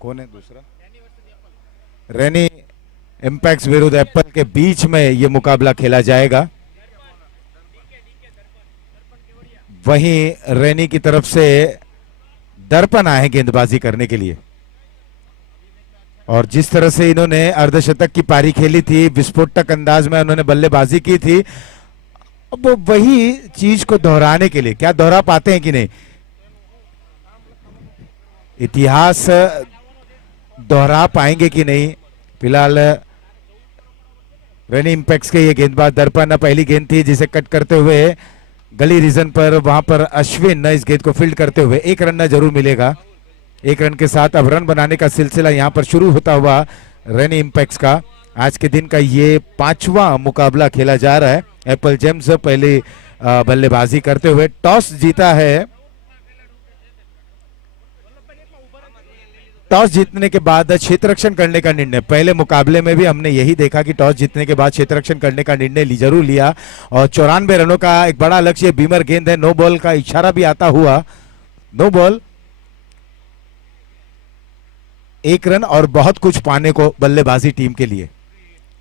कौन है दूसरा? रेनी इम्पैक्ट विरुद्ध एप्पल के बीच में ये मुकाबला खेला जाएगा। वहीं रेनी की तरफ से दर्पण आए गेंदबाजी करने के लिए, और जिस तरह से इन्होंने अर्धशतक की पारी खेली थी, विस्फोटक अंदाज में उन्होंने बल्लेबाजी की थी, अब वो वही चीज को दोहराने के लिए, क्या दोहरा पाते हैं कि नहीं, इतिहास दोहरा पाएंगे कि नहीं। फिलहाल रेनी इम्पैक्ट्स के ये गेंदबाज दर्पण, पहली गेंद थी जिसे कट करते हुए गली रीजन पर, वहां पर अश्विन इस गेंद को फील्ड करते हुए एक रन जरूर मिलेगा। एक रन के साथ अब रन बनाने का सिलसिला यहां पर शुरू होता हुआ रेनी इम्पैक्ट्स का। आज के दिन का ये 5वां मुकाबला खेला जा रहा है। एप्पल जेम्स पहले बल्लेबाजी करते हुए टॉस जीता है। टॉस जीतने के बाद क्षेत्ररक्षण करने का निर्णय, पहले मुकाबले में भी हमने यही देखा कि टॉस जीतने के बाद क्षेत्ररक्षण करने का निर्णय जरूर लिया, और 94 रनों का एक बड़ा लक्ष्य, बीमर गेंद है, नो बॉल का इशारा भी आता हुआ, नो बॉल, 1 रन और बहुत कुछ पाने को बल्लेबाजी टीम के लिए,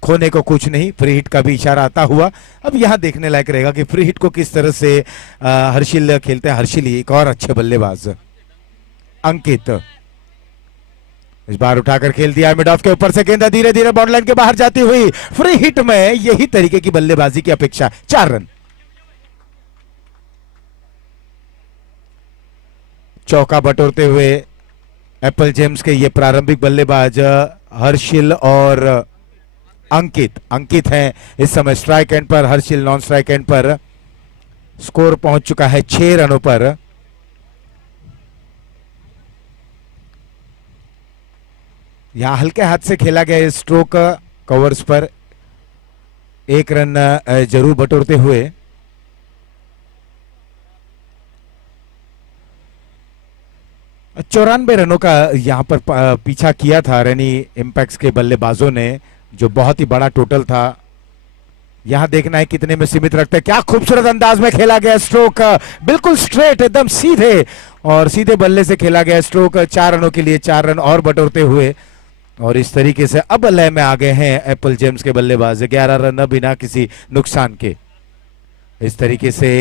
खोने को कुछ नहीं। फ्री हिट का भी इशारा आता हुआ। अब यहां देखने लायक रहेगा कि फ्री हिट को किस तरह से हर्षिल खेलते हैं। हर्षिल एक और अच्छे बल्लेबाज। अंकित इस बार उठाकर खेल दिया मिड ऑफ के ऊपर से, गेंद धीरे धीरे बॉर्डर लाइन के बाहर जाती हुई, फ्री हिट में यही तरीके की बल्लेबाजी की अपेक्षा। 4 रन। चौका बटोरते हुए एप्पल जेम्स के ये प्रारंभिक बल्लेबाज हर्षिल और अंकित। अंकित हैं इस समय स्ट्राइक एंड पर, हर्षिल नॉन स्ट्राइक एंड पर। स्कोर पहुंच चुका है 6 रनों पर। यहां हल्के हाथ से खेला गया स्ट्रोक कवर्स पर 1 रन जरूर बटोरते हुए। और 94 रनों का यहां पर पीछा किया था रेनी इम्पैक्ट्स के बल्लेबाजों ने, जो बहुत ही बड़ा टोटल था। यहां देखना है कितने में सीमित रखते हैं। क्या खूबसूरत अंदाज में खेला गया स्ट्रोक, बिल्कुल स्ट्रेट, एकदम सीधे और सीधे बल्ले से खेला गया स्ट्रोक। 4 रनों के लिए 4 रन और बटोरते हुए, और इस तरीके से अब लय में आ गए हैं एप्पल जेम्स के बल्लेबाज। 11 रन बिना किसी नुकसान के। इस तरीके से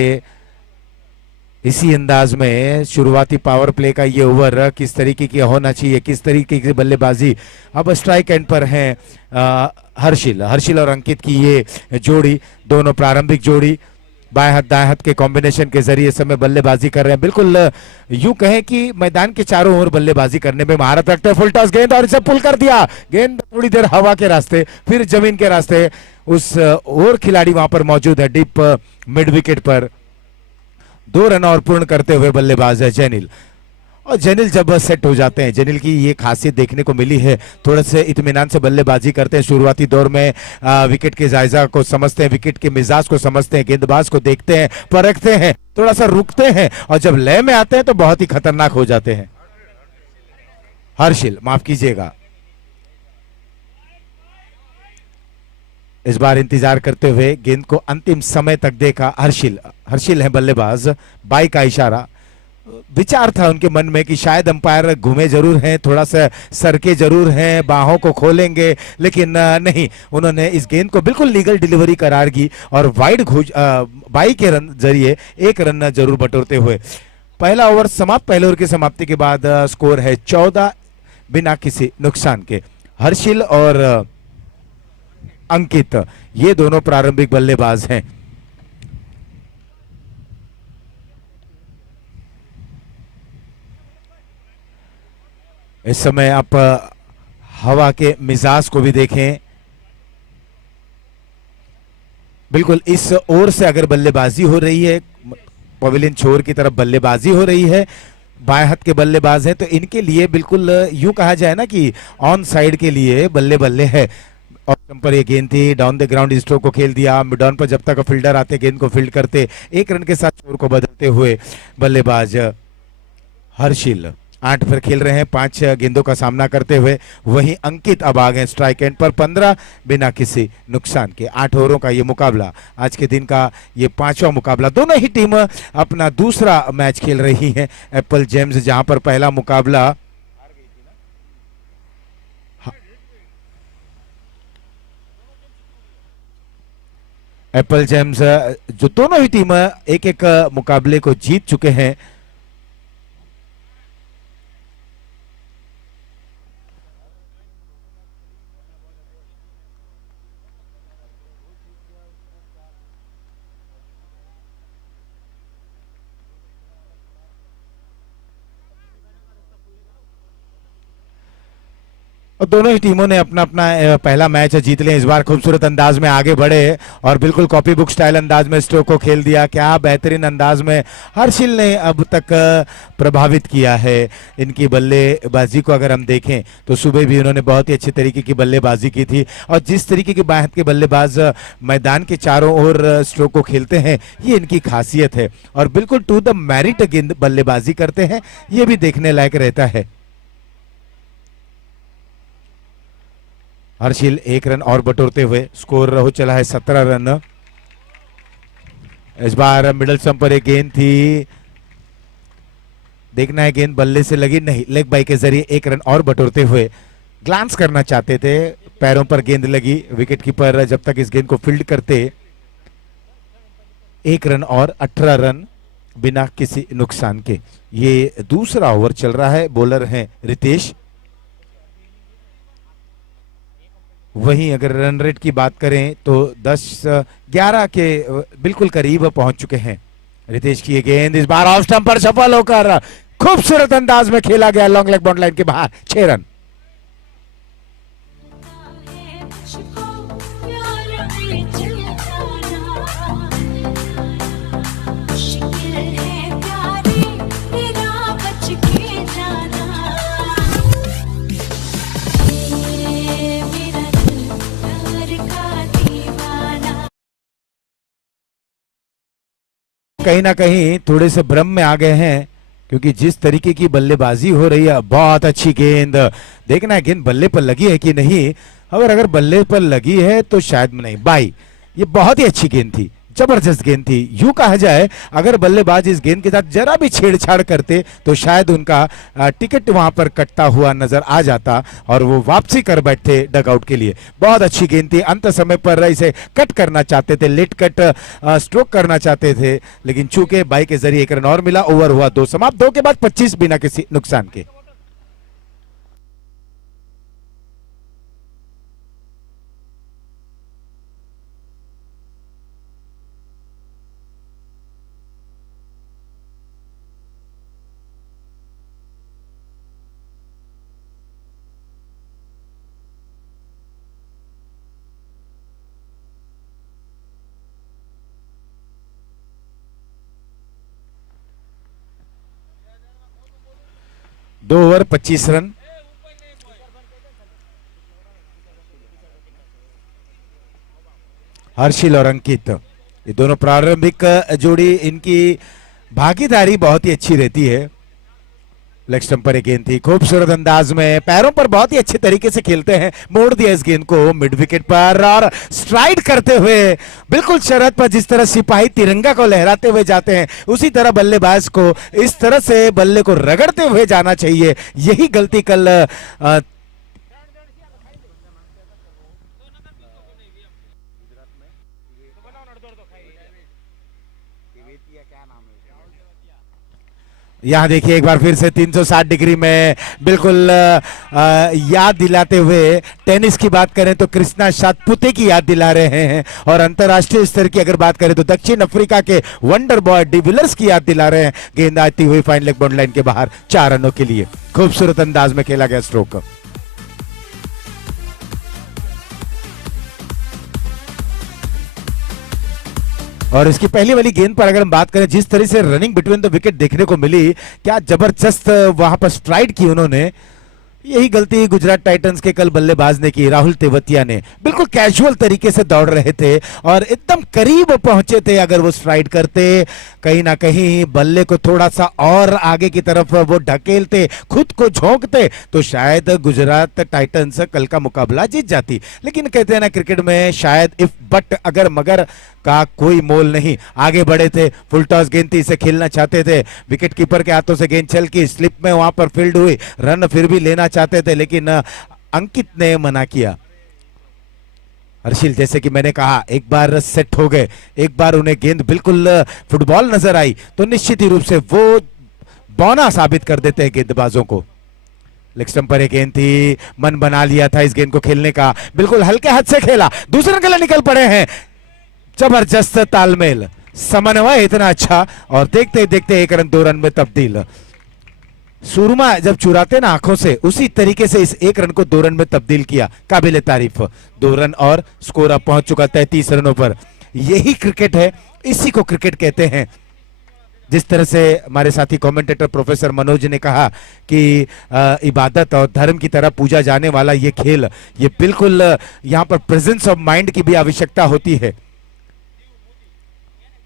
इसी अंदाज में शुरुआती पावर प्ले का ये ओवर किस तरीके की होना चाहिए, किस तरीके की बल्लेबाजी। अब स्ट्राइक एंड पर हैं हर्षिल और अंकित की ये जोड़ी, दोनों प्रारंभिक जोड़ी बाएं हाथ दाएं हाथ के कॉम्बिनेशन के जरिए समय बल्लेबाजी कर रहे हैं। बिल्कुल यूं कहें कि मैदान के चारों ओर बल्लेबाजी करने में महारत रखते हैं। फुल टॉस गेंद और इसे पुल कर दिया। गेंद थोड़ी देर हवा के रास्ते, फिर जमीन के रास्ते। उस और खिलाड़ी वहां पर मौजूद है डीप मिड विकेट पर। 2 रन और पूर्ण करते हुए बल्लेबाज है जेनिल। और जेनिल जब सेट हो जाते हैं, जेनिल की ये खासियत देखने को मिली है, थोड़े से इत्मीनान से बल्लेबाजी करते हैं। शुरुआती दौर में विकेट के जायजा को समझते हैं, विकेट के मिजाज को समझते हैं, गेंदबाज को देखते हैं, परखते हैं, थोड़ा सा रुकते हैं, और जब लय में आते हैं तो बहुत ही खतरनाक हो जाते हैं। हर्षिल, माफ कीजिएगा, इस बार इंतजार करते हुए गेंद को अंतिम समय तक देखा। हर्षिल है बल्लेबाज। बाई का इशारा। विचार था उनके मन में कि शायद अंपायर घूमे जरूर हैं, थोड़ा सा सरके जरूर हैं, बाहों को खोलेंगे, लेकिन नहीं, उन्होंने इस गेंद को बिल्कुल लीगल डिलीवरी करार की और वाइड बाई के रन जरिए 1 रन जरूर बटोरते हुए पहला ओवर समाप्त। पहले ओवर की समाप्ति के बाद स्कोर है 14 बिना किसी नुकसान के। हर्षिल और अंकित ये दोनों प्रारंभिक बल्लेबाज हैं। इस समय आप हवा के मिजाज को भी देखें। बिल्कुल इस ओर से अगर बल्लेबाजी हो रही है, पवेलियन छोर की तरफ बल्लेबाजी हो रही है, बाएं हाथ के बल्लेबाज हैं, तो इनके लिए बिल्कुल यूं कहा जाए ना कि ऑन साइड के लिए बल्ले बल्ले है। और पर ये गेंद थी, डाउन द ग्राउंड स्ट्रोक को खेल दिया। मिड ऑन पर जब तक फील्डर आते गेंद को फील्ड करते, 1 रन के साथ स्कोर को बदलते हुए बल्लेबाज हर्षिल 8 पर खेल रहे हैं, 5 गेंदों का सामना करते हुए। वहीं अंकित अब आ गए स्ट्राइक एंड पर, 15 बिना किसी नुकसान के। 8 ओवरों का ये मुकाबला, आज के दिन का ये 5वां मुकाबला। दोनों ही टीम अपना दूसरा मैच खेल रही है। एप्पल जेम्स जहां पर पहला मुकाबला एप्पल जेम्स जो दोनों ही टीम एक एक मुकाबले को जीत चुके हैं। और दोनों ही टीमों ने अपना अपना पहला मैच जीत लिया। इस बार खूबसूरत अंदाज में आगे बढ़े और बिल्कुल कॉपी बुक स्टाइल अंदाज में स्ट्रोक को खेल दिया। क्या बेहतरीन अंदाज में हर्षिल ने अब तक प्रभावित किया है। इनकी बल्लेबाजी को अगर हम देखें तो सुबह भी उन्होंने बहुत ही अच्छे तरीके की बल्लेबाजी की थी और जिस तरीके के बाएं हाथ के बल्लेबाज मैदान के चारों ओर स्ट्रोक को खेलते हैं ये इनकी खासियत है और बिल्कुल टू द मैरिट गेंद बल्लेबाजी करते हैं, ये भी देखने लायक रहता है। हर्षिल एक रन और बटोरते हुए स्कोर हो चला है 17 रन। इस बार मिडल स्टंप पर एक गेंद थी, देखना है गेंद बल्ले से लगी नहीं, लेग बाई के जरिए एक रन और बटोरते हुए ग्लांस करना चाहते थे, पैरों पर गेंद लगी। विकेट कीपर जब तक इस गेंद को फील्ड करते एक रन और 18 रन बिना किसी नुकसान के। ये दूसरा ओवर चल रहा है। बॉलर हैं रितेश। वहीं अगर रन रेट की बात करें तो 10-11 के बिल्कुल करीब पहुंच चुके हैं। रितेश की ये गेंद इस बार ऑफ स्टंप पर सफल होकर खूबसूरत अंदाज में खेला गया, लॉन्ग लेग बाउंड लाइन के बाहर, 6 रन। कहीं ना कहीं थोड़े से भ्रम में आ गए हैं क्योंकि जिस तरीके की बल्लेबाजी हो रही है, बहुत अच्छी गेंद, देखना है गेंद बल्ले पर लगी है कि नहीं। अगर बल्ले पर लगी है तो शायद नहीं, बाई, ये बहुत ही अच्छी गेंद थी, जबरदस्त गेंद थी। यूं कहा जाए अगर बल्लेबाज इस गेंद के साथ जरा भी छेड़छाड़ करते तो शायद उनका टिकट वहां पर कटता हुआ नजर आ जाता और वो वापसी कर बैठते डगआउट के लिए। बहुत अच्छी गेंद थी, अंत समय पर इसे कट करना चाहते थे, लेट कट स्ट्रोक करना चाहते थे, लेकिन चूंकि बाई के जरिए एक रन और मिला। ओवर हुआ 2 समाप्त, 2 के बाद 25 बिना किसी नुकसान के। दो ओवर 25 रन। हर्षिल और अंकित, ये दोनों प्रारंभिक जोड़ी, इनकी भागीदारी बहुत ही अच्छी रहती है। लेग स्टंप पर एक गेंद थी, खूबसूरत अंदाज में पैरों पर बहुत ही अच्छे तरीके से खेलते हैं, मोड़ दिया इस गेंद को मिड विकेट पर और स्ट्राइड करते हुए बिल्कुल शरद पर जिस तरह सिपाही तिरंगा को लहराते हुए जाते हैं उसी तरह बल्लेबाज को इस तरह से बल्ले को रगड़ते हुए जाना चाहिए। यही गलती कल यहाँ देखिए एक बार फिर से 360 डिग्री में बिल्कुल याद दिलाते हुए, टेनिस की बात करें तो कृष्णा सातपुते की याद दिला रहे हैं और अंतरराष्ट्रीय स्तर की अगर बात करें तो दक्षिण अफ्रीका के वंडर बॉय डिविलियर्स की याद दिला रहे हैं। गेंद आती हुई फाइन लेग बाउंड लाइन के बाहर 4 रनों के लिए। खूबसूरत अंदाज में खेला गया स्ट्रोक। और इसकी पहली वाली गेंद पर अगर हम बात करें, जिस तरह से रनिंग बिटवीन द विकेट देखने को मिली, क्या जबरदस्त वहां पर स्ट्राइड की उन्होंने। यही गलती गुजरात टाइटंस के कल बल्लेबाज ने की। राहुल तेवतिया ने बिल्कुल कैजुअल तरीके से दौड़ रहे थे और एकदम करीब पहुंचे थे। अगर वो स्ट्राइड करते, कहीं ना कहीं बल्ले को थोड़ा सा और आगे की तरफ वो ढकेलते, खुद को झोंकते, तो शायद गुजरात टाइटंस कल का मुकाबला जीत जाती। लेकिन कहते हैं ना क्रिकेट में शायद इफ बट अगर मगर का कोई मोल नहीं। आगे बढ़े थे, फुल टॉस गेंद थी, इसे खेलना चाहते थे, विकेट कीपर के हाथों से गेंद चल की स्लिप में वहां पर फील्ड हुई, रन फिर भी लेना चाहते थे लेकिन अंकित ने मना किया। हर्षिल, जैसे कि मैंने कहा, एक बार सेट हो गए, एक बार उन्हें गेंद बिल्कुल फुटबॉल नजर आई तो निश्चित ही रूप से वो बौना साबित कर देते हैं गेंदबाजों को। लेग स्टंप पर एक गेंद थी, मन बना लिया था इस गेंद को खेलने का, बिल्कुल हल्के हाथ से खेला, दूसरे गले निकल पड़े हैं। जबरदस्त तालमेल, समन्वय इतना अच्छा, और देखते देखते 1 रन 2 रन में तब्दील। सुरमा जब चुराते ना आंखों से, उसी तरीके से इस 1 रन को 2 रन में तब्दील किया, काबिले तारीफ। 2 रन और स्कोर अब पहुंच चुका 33 रनों पर। यही क्रिकेट है, इसी को क्रिकेट कहते हैं। जिस तरह से हमारे साथी कमेंटेटर प्रोफेसर मनोज ने कहा कि इबादत और धर्म की तरह पूजा जाने वाला ये खेल, ये बिल्कुल यहाँ पर प्रेजेंस ऑफ माइंड की भी आवश्यकता होती है।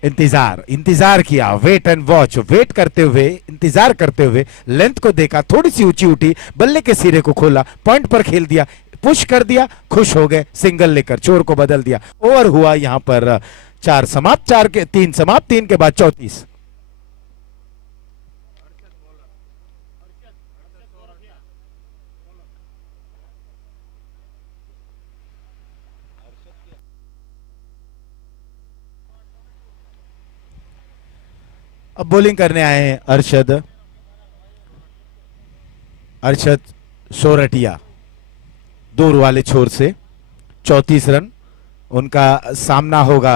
इंतजार इंतजार किया, वेट एंड वॉच, वेट करते हुए, इंतजार करते हुए, लेंथ को देखा, थोड़ी सी ऊंची उठी, बल्ले के सिरे को खोला, पॉइंट पर खेल दिया, पुश कर दिया, खुश हो गए, सिंगल लेकर चोर को बदल दिया। ओवर हुआ यहां पर 4 समाप्त, 4 के 3 समाप्त, 3 के बाद 34। अब बॉलिंग करने आए हैं अरशद, अरशद सोरठिया, दूर वाले छोर से 34 रन। उनका सामना होगा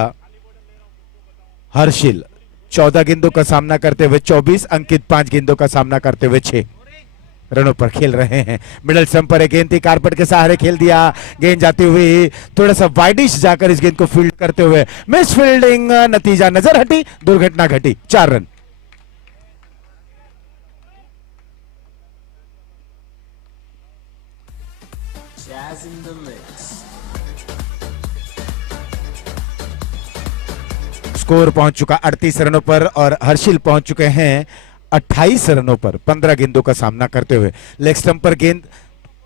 हर्षिल, 14 गेंदों का सामना करते हुए 24, अंकित 5 गेंदों का सामना करते हुए 6 रनों पर खेल रहे हैं। मिडल स्टंप पर एक गेंद थी, कारपेट के सहारे खेल दिया, गेंद जाती हुई थोड़ा सा वाइडिश जाकर इस गेंद को फील्ड करते हुए मिस फील्डिंग, नतीजा नजर हटी, दुर्घटना घटी, 4 रन। स्कोर पहुंच चुका 38 रनों पर और हर्षिल पहुंच चुके हैं 28 रनों पर, 15 गेंदों का सामना करते हुए। लेग स्टंप पर गेंद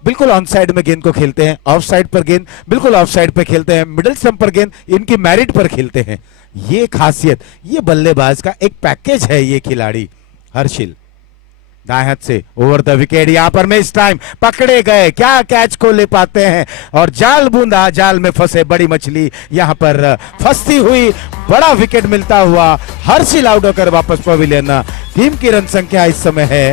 बिल्कुल ऑन साइड में गेंद को खेलते हैं, ऑफ साइड पर गेंद बिल्कुल ऑफ साइड पे खेलते हैं, मिडिल स्टंप पर गेंद इनकी मैरिट पर खेलते हैं। ये खासियत, ये बल्लेबाज का एक पैकेज है ये खिलाड़ी हर्षिल। दाएं हाथ से ओवर द विकेट, यहां पर में इस टाइम पकड़े गए, क्या कैच को ले पाते हैं, और जाल बूंदा, जाल में फंसे बड़ी मछली यहां पर फंसती हुई, बड़ा विकेट मिलता हुआ, हर्षिल आउट होकर वापस पवेलियन। टीम की रन संख्या इस समय है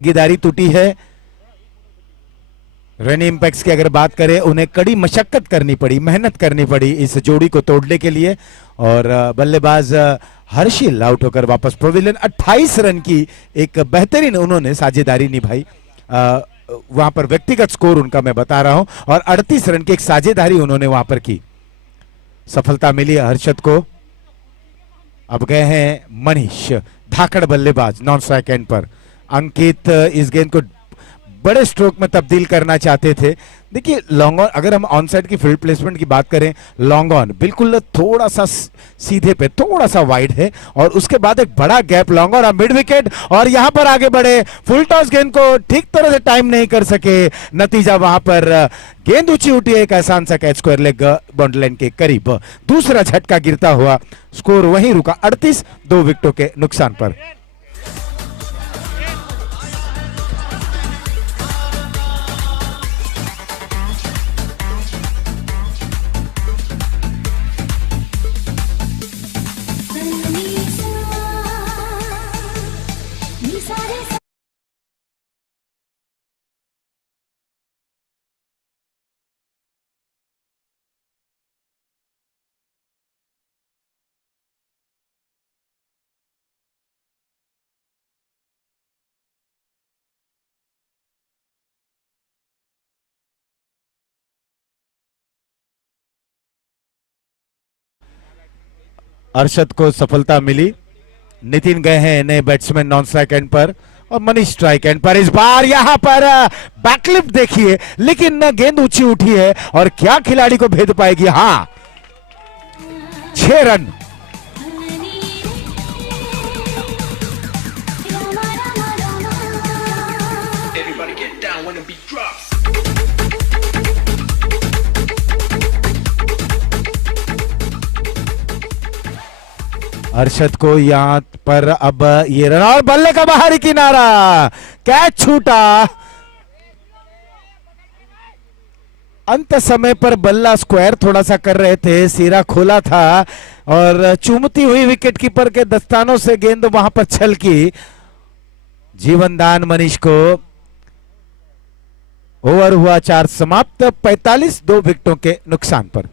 गिदारी टूटी है। रनी इंपैक्ट्स की अगर बात करें, उन्हें कड़ी मशक्कत करनी पड़ी, मेहनत करनी पड़ी इस जोड़ी को तोड़ने के लिए, और बल्लेबाज हर्षिल आउट होकर वापस पवेलियन। 28 रन की एक बेहतरीन उन्होंने साझेदारी निभाई, वहां पर व्यक्तिगत स्कोर उनका मैं बता रहा हूं, और 38 रन की एक साझेदारी उन्होंने वहां पर की। सफलता मिली हर्षद को। अब गए हैं मनीष, धाकड़ बल्लेबाज, नॉन स्ट्राइक एंड पर। अंकित इस गेंद को बड़े स्ट्रोक में तब्दील करना चाहते थे। देखिए लॉन्ग ऑन, अगर हम ऑन साइड की फील्ड प्लेसमेंट की बात करें, लॉन्ग ऑन बिल्कुल थोड़ा सा सीधे पे, थोड़ा सा वाइड है, और उसके बाद एक बड़ा gap, long on mid wicket, और यहां पर आगे बढ़े, फुल टॉस गेंद को ठीक तरह से टाइम नहीं कर सके, नतीजा वहां पर गेंद ऊंची उठी, एक आसान सा catch, square leg boundary line के करीब, दूसरा झटका गिरता हुआ, स्कोर वहीं रुका 38, 2 विकेटों के नुकसान पर। अरशद को सफलता मिली। नितिन गए हैं नए बैट्समैन नॉन स्ट्राइक एंड पर और मनीष स्ट्राइक एंड पर। इस बार यहां पर बैकलिफ्ट देखिए, लेकिन गेंद ऊंची उठी है और क्या खिलाड़ी को भेद पाएगी। हाँ, 6 रन। अरशद को यहां पर अब ये रन और बल्ले का बाहरी किनारा, कैच छूटा। अंत समय पर बल्ला स्क्वायर थोड़ा सा कर रहे थे, सिरा खोला था और चूमती हुई विकेट कीपर के दस्तानों से गेंद वहां पर छलकी। जीवनदान मनीष को। ओवर हुआ 4 समाप्त, 45 2 विकेटों के नुकसान पर।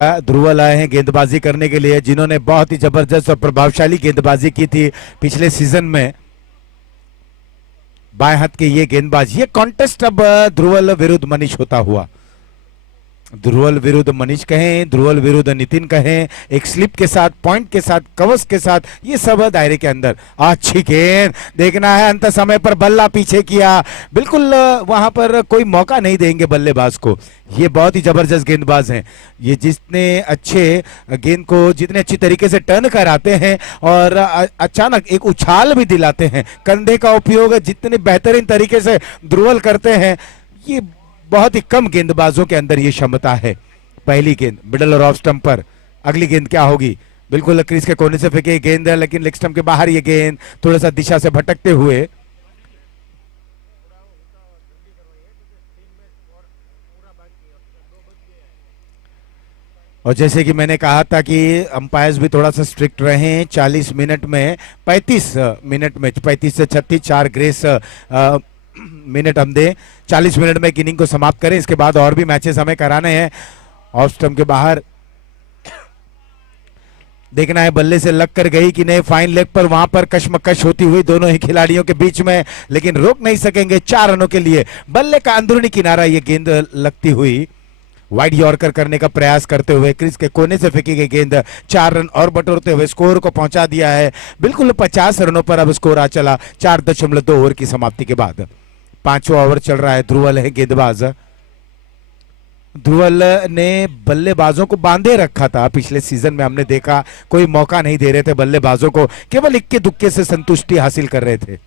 ध्रुवल आए हैं गेंदबाजी करने के लिए, जिन्होंने बहुत ही जबरदस्त और प्रभावशाली गेंदबाजी की थी पिछले सीजन में। बाएं हाथ के ये गेंदबाज। ये कॉन्टेस्ट अब ध्रुवल विरुद्ध मनीष होता हुआ। ध्रुवल विरुद्ध मनीष कहें, ध्रुवल विरुद्ध नितिन कहें, एक स्लिप के साथ, पॉइंट के साथ, कवच के साथ, ये सब दायरे के अंदर। अच्छी गेंद, देखना है अंत समय पर बल्ला पीछे किया, बिल्कुल वहां पर कोई मौका नहीं देंगे बल्लेबाज को। ये बहुत ही जबरदस्त गेंदबाज हैं। ये जितने अच्छे गेंद को जितने अच्छी तरीके से टर्न कराते हैं और अचानक एक उछाल भी दिलाते हैं, कंधे का उपयोग जितने बेहतरीन तरीके से ध्रुवल करते हैं, ये बहुत ही कम गेंदबाजों के अंदर ये क्षमता है। पहली गेंद मिडल और ऑफ स्टंप पर। अगली गेंद क्या होगी? बिल्कुल क्रीज के कोने से फेंके गेंद है, लेकिन लेग स्टंप के बाहर ये गेंद थोड़ा सा दिशा से भटकते हुए। और जैसे कि मैंने कहा था कि अंपायर्स भी थोड़ा सा स्ट्रिक्ट रहे। 40 मिनट में 35 मिनट में 35 से 36 4 ग्रेस मिनट हम दें। 40 मिनट में इनिंग को समाप्त करें, इसके बाद और भी मैचेस हमें कराने हैं। ऑफ स्टंप के बाहर देखना है बल्ले से लग कर गई कि नहीं। फाइन लेग पर वहां पर कशमकश होती हुई दोनों ही खिलाड़ियों के बीच में, लेकिन रोक नहीं सकेंगे 4 रनों के लिए। बल्ले का अंदरूनी किनारा ये गेंद लगती हुई वाइड यॉर्कर करने का प्रयास करते हुए क्रीज के कोने से फेंकी गई गेंद 4 रन और बटोरते हुए स्कोर को पहुंचा दिया है। बिल्कुल 50 रनों पर अब स्कोर आ चला 4.2 ओवर की समाप्ति के बाद। 5वां ओवर चल रहा है। ध्रुवल है गेंदबाज। ध्रुवल ने बल्लेबाजों को बांधे रखा था पिछले सीजन में, हमने देखा कोई मौका नहीं दे रहे थे बल्लेबाजों को, केवल इक्के दुक्के से संतुष्टि हासिल कर रहे थे।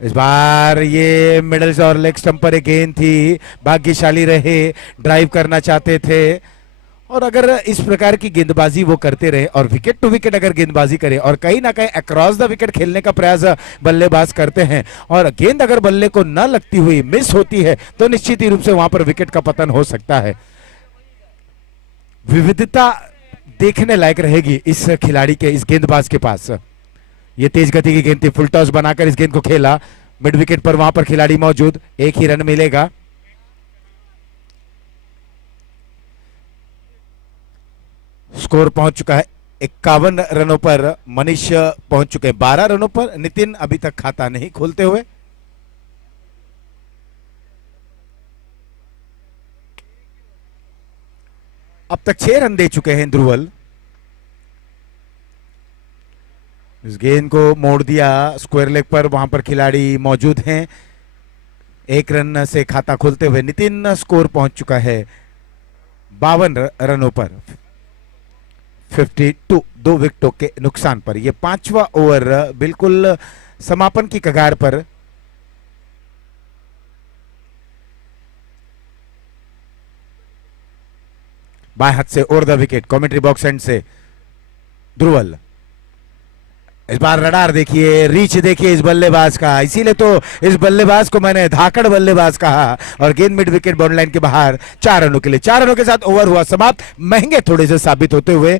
इस बार ये मिडल और लेग स्टंप पर एक गेंद थी, भाग्यशाली रहे, ड्राइव करना चाहते थे। और अगर इस प्रकार की गेंदबाजी वो करते रहे और विकेट टू विकेट अगर गेंदबाजी करें और कहीं ना कहीं अक्रॉस द विकेट खेलने का प्रयास बल्लेबाज करते हैं और गेंद अगर बल्ले को न लगती हुई मिस होती है, तो निश्चित ही रूप से वहां पर विकेट का पतन हो सकता है। विविधता देखने लायक रहेगी इस खिलाड़ी के, इस गेंदबाज के पास। ये तेज गति की गेंद थी, फुल टॉस बनाकर इस गेंद को खेला। मिड विकेट पर वहां पर खिलाड़ी मौजूद, एक ही रन मिलेगा। स्कोर पहुंच चुका है 51 रनों पर। मनीष पहुंच चुके हैं 12 रनों पर। नितिन अभी तक खाता नहीं खोलते हुए। अब तक 6 रन दे चुके हैं ध्रुवल। इस गेंद को मोड़ दिया स्क्वायर लेग पर, वहां पर खिलाड़ी मौजूद हैं। एक रन से खाता खोलते हुए नितिन स्कोर पहुंच चुका है 52 रनों पर, 52, 2 विकेटों के नुकसान पर। यह 5वां ओवर बिल्कुल समापन की कगार पर। बाएं हाथ से over the wicket, commentary box and से ध्रुवल। इस बार रडार देखिए, रीच देखिए इस बल्लेबाज का, इसीलिए तो इस बल्लेबाज को मैंने धाकड़ बल्लेबाज कहा। और गेंद मिड विकेट बाउंड लाइन के बाहर 4 रनों के लिए। 4 रनों के साथ ओवर हुआ समाप्त, महंगे थोड़े से साबित होते हुए।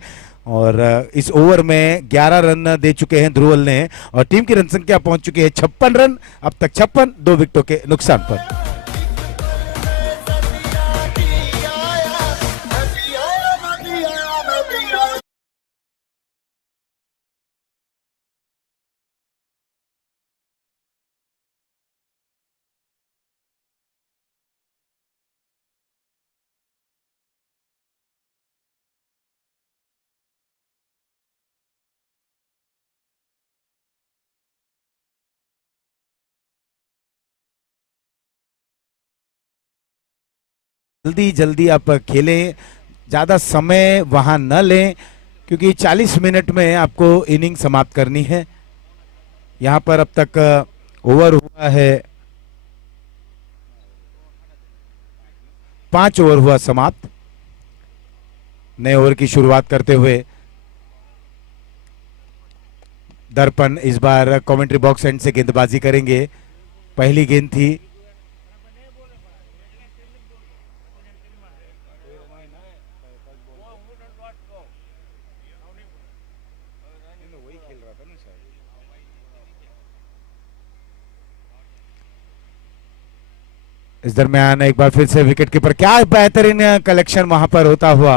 और इस ओवर में 11 रन दे चुके हैं ध्रुवल ने और टीम की रन संख्या पहुंच चुकी है 56 रन, अब तक 56, 2 विकेटों के नुकसान पर। जल्दी जल्दी आप खेलें, ज्यादा समय वहां न लें, क्योंकि 40 मिनट में आपको इनिंग समाप्त करनी है। यहां पर अब तक ओवर हुआ है 5 ओवर हुआ समाप्त। नए ओवर की शुरुआत करते हुए दर्पण इस बार कमेंट्री बॉक्स एंड से गेंदबाजी करेंगे। पहली गेंद थी, इस दरमियान एक बार फिर से विकेट कीपर, क्या बेहतरीन कलेक्शन वहां पर होता हुआ।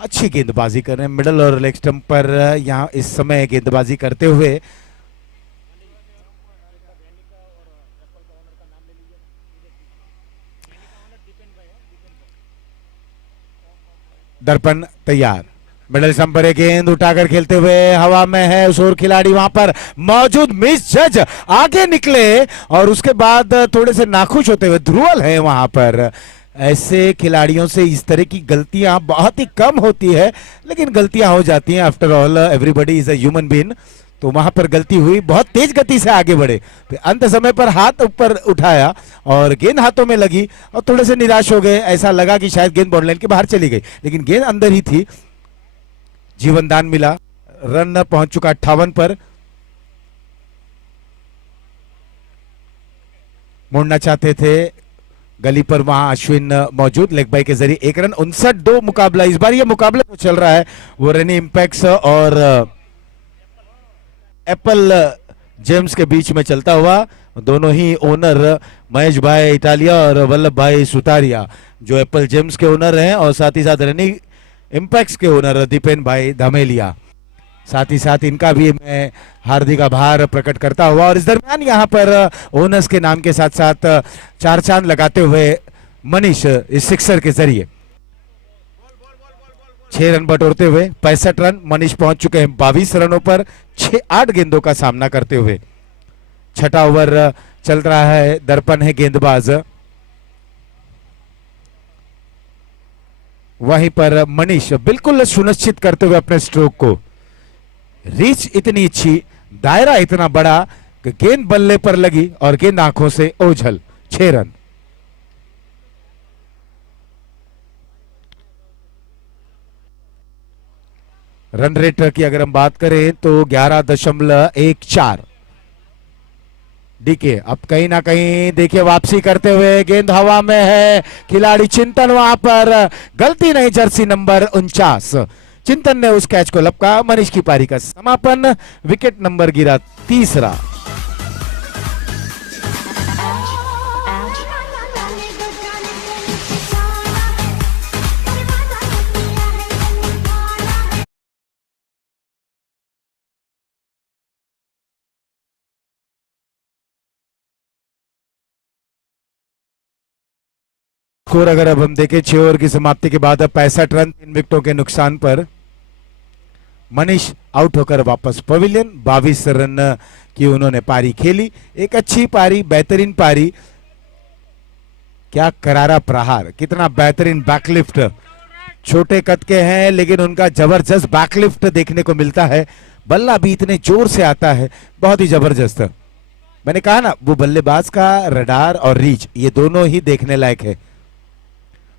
अच्छी गेंदबाजी कर रहे हैं मिडल और लेग स्टंप पर यहां इस समय गेंदबाजी करते हुए। दर्पण तैयार, मिडल स्टंप पर एक गेंद उठाकर खेलते हुए हवा में है, उस ओर खिलाड़ी वहां पर मौजूद, मिस जज आगे निकले और उसके बाद थोड़े से नाखुश होते हुए ध्रुवल है वहां पर। ऐसे खिलाड़ियों से इस तरह की गलतियां बहुत ही कम होती है, लेकिन गलतियां हो जाती हैं। After all everybody is a human being. तो वहां पर गलती हुई, बहुत तेज गति से आगे बढ़े, फिर अंत समय पर हाथ ऊपर उठाया और गेंद हाथों में लगी और थोड़े से निराश हो गए। ऐसा लगा कि शायद गेंद बाउंड्री लाइन के बाहर चली गई, लेकिन गेंद अंदर ही थी। जीवन दान मिला, रन पहुंच चुका 58 पर। मुड़ना चाहते थे गली पर, वहां अश्विन मौजूद, लेग बाई के जरिए 1 रन। 59-2 मुकाबला, इस बार ये मुकाबला तो चल रहा है वो रेनी इंपैक्ट्स और एप्पल जेम्स के बीच में चलता हुआ। दोनों ही ओनर महेश भाई इटालिया और वल्लभ भाई सुतारिया, जो एप्पल जेम्स के ओनर हैं, और साथ ही साथ रेनी इंपैक्ट्स के ओनर दीपेन भाई धमेलिया। साथ ही साथ इनका भी मैं हार्दिक आभार प्रकट करता हुआ। और इस दरमियान यहाँ पर ओनर्स के नाम के साथ साथ 4 चांद लगाते हुए मनीष इस सिक्सर के जरिए 6 रन बटोरते हुए 65 रन। मनीष पहुंच चुके हैं 22 रनों पर 8 गेंदों का सामना करते हुए। छठा ओवर चल रहा है, दर्पण है गेंदबाज, वहीं पर मनीष बिल्कुल सुनिश्चित करते हुए अपने स्ट्रोक को। रीच इतनी अच्छी, दायरा इतना बड़ा कि गेंद बल्ले पर लगी और गेंद आंखों से ओझल। 6 रन। रन रेट की अगर हम बात करें तो 11.14। डीके अब कहीं ना कहीं देखिए वापसी करते हुए, गेंद हवा में है, खिलाड़ी चिंतन वहां पर, गलती नहीं, जर्सी नंबर 49 चिंतन ने उस कैच को लपका। मनीष की पारी का समापन, विकेट नंबर गिरा तीसरा। स्कोर अगर अब हम देखें 6 ओवर की समाप्ति के बाद 65 रन 3 विकेटों के नुकसान पर। मनीष आउट होकर वापस पवेलियन। 22 रन की उन्होंने पारी खेली, एक अच्छी पारी, बेहतरीन पारी। क्या करारा प्रहार, कितना बेहतरीन बैकलिफ्ट। छोटे कद के हैं लेकिन उनका जबरदस्त बैकलिफ्ट देखने को मिलता है। बल्ला भी इतने जोर से आता है, बहुत ही जबरदस्त। मैंने कहा ना, वो बल्लेबाज का रडार और रीच ये दोनों ही देखने लायक है।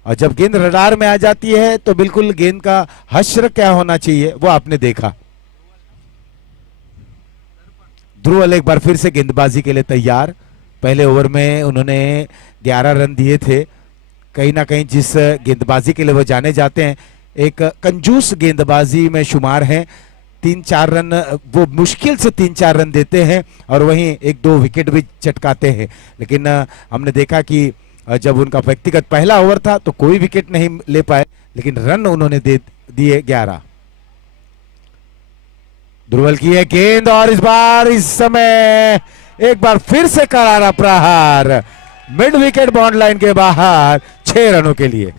और जब गेंद रडार में आ जाती है तो बिल्कुल गेंद का हश्र क्या होना चाहिए वो आपने देखा। ध्रुवल एक बार फिर से गेंदबाजी के लिए तैयार। पहले ओवर में उन्होंने 11 रन दिए थे। कहीं ना कहीं जिस गेंदबाजी के लिए वो जाने जाते हैं, एक कंजूस गेंदबाजी में शुमार हैं। 3-4 रन वो मुश्किल से 3-4 रन देते हैं और वहीं 1-2 विकेट भी चटकाते हैं। लेकिन हमने देखा कि जब उनका व्यक्तिगत पहला ओवर था तो कोई विकेट नहीं ले पाए, लेकिन रन उन्होंने दे दिए 11। ध्रुवल की है गेंद और इस समय एक बार फिर से करारा प्रहार, मिड विकेट बाउंड लाइन के बाहर, 6 रनों के लिए।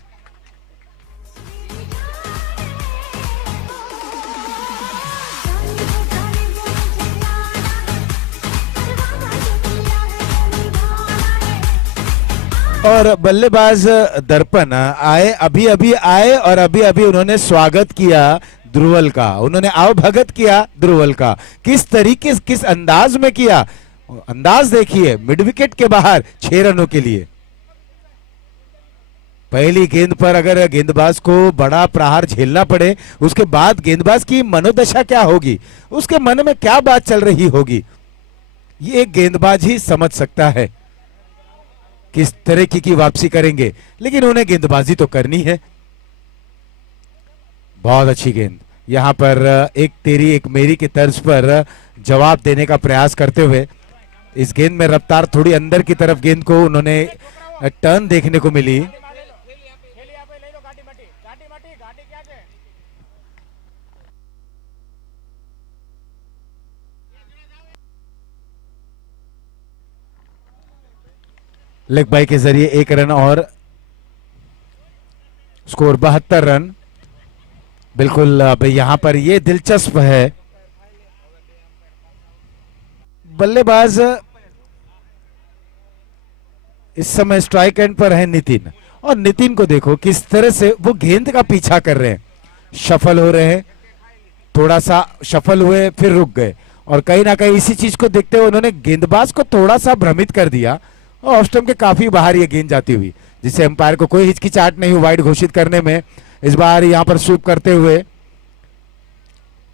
और बल्लेबाज दर्पण आए, अभी अभी आए और अभी अभी उन्होंने स्वागत किया ध्रुवल का, उन्होंने आवभगत किया ध्रुवल का। किस तरीके, किस अंदाज में किया, अंदाज देखिए। मिड विकेट के बाहर 6 रनों के लिए। पहली गेंद पर अगर गेंदबाज को बड़ा प्रहार झेलना पड़े, उसके बाद गेंदबाज की मनोदशा क्या होगी, उसके मन में क्या बात चल रही होगी, ये एक गेंदबाज ही समझ सकता है किस तरह की वापसी करेंगे। लेकिन उन्हें गेंदबाजी तो करनी है। बहुत अच्छी गेंद, यहां पर एक तेरी एक मेरी की तर्ज पर जवाब देने का प्रयास करते हुए इस गेंद में रफ्तार थोड़ी अंदर की तरफ गेंद को उन्होंने टर्न देखने को मिली। लेग बाई के जरिए 1 रन और स्कोर 72 रन। बिल्कुल अब यहां पर ये दिलचस्प है, बल्लेबाज इस समय स्ट्राइक एंड पर है नितिन, और नितिन को देखो किस तरह से वो गेंद का पीछा कर रहे हैं। शफल हो रहे हैं, थोड़ा सा शफल हुए फिर रुक गए, और कहीं ना कहीं इसी चीज को देखते हुए उन्होंने गेंदबाज को थोड़ा सा भ्रमित कर दिया और ऑफ स्टंप के काफी बाहर ये गेंद जाती हुई, जिससे अंपायर को कोई हिचकिचाहट नहीं हुई वाइड घोषित करने में। इस बार यहां पर स्वीप करते हुए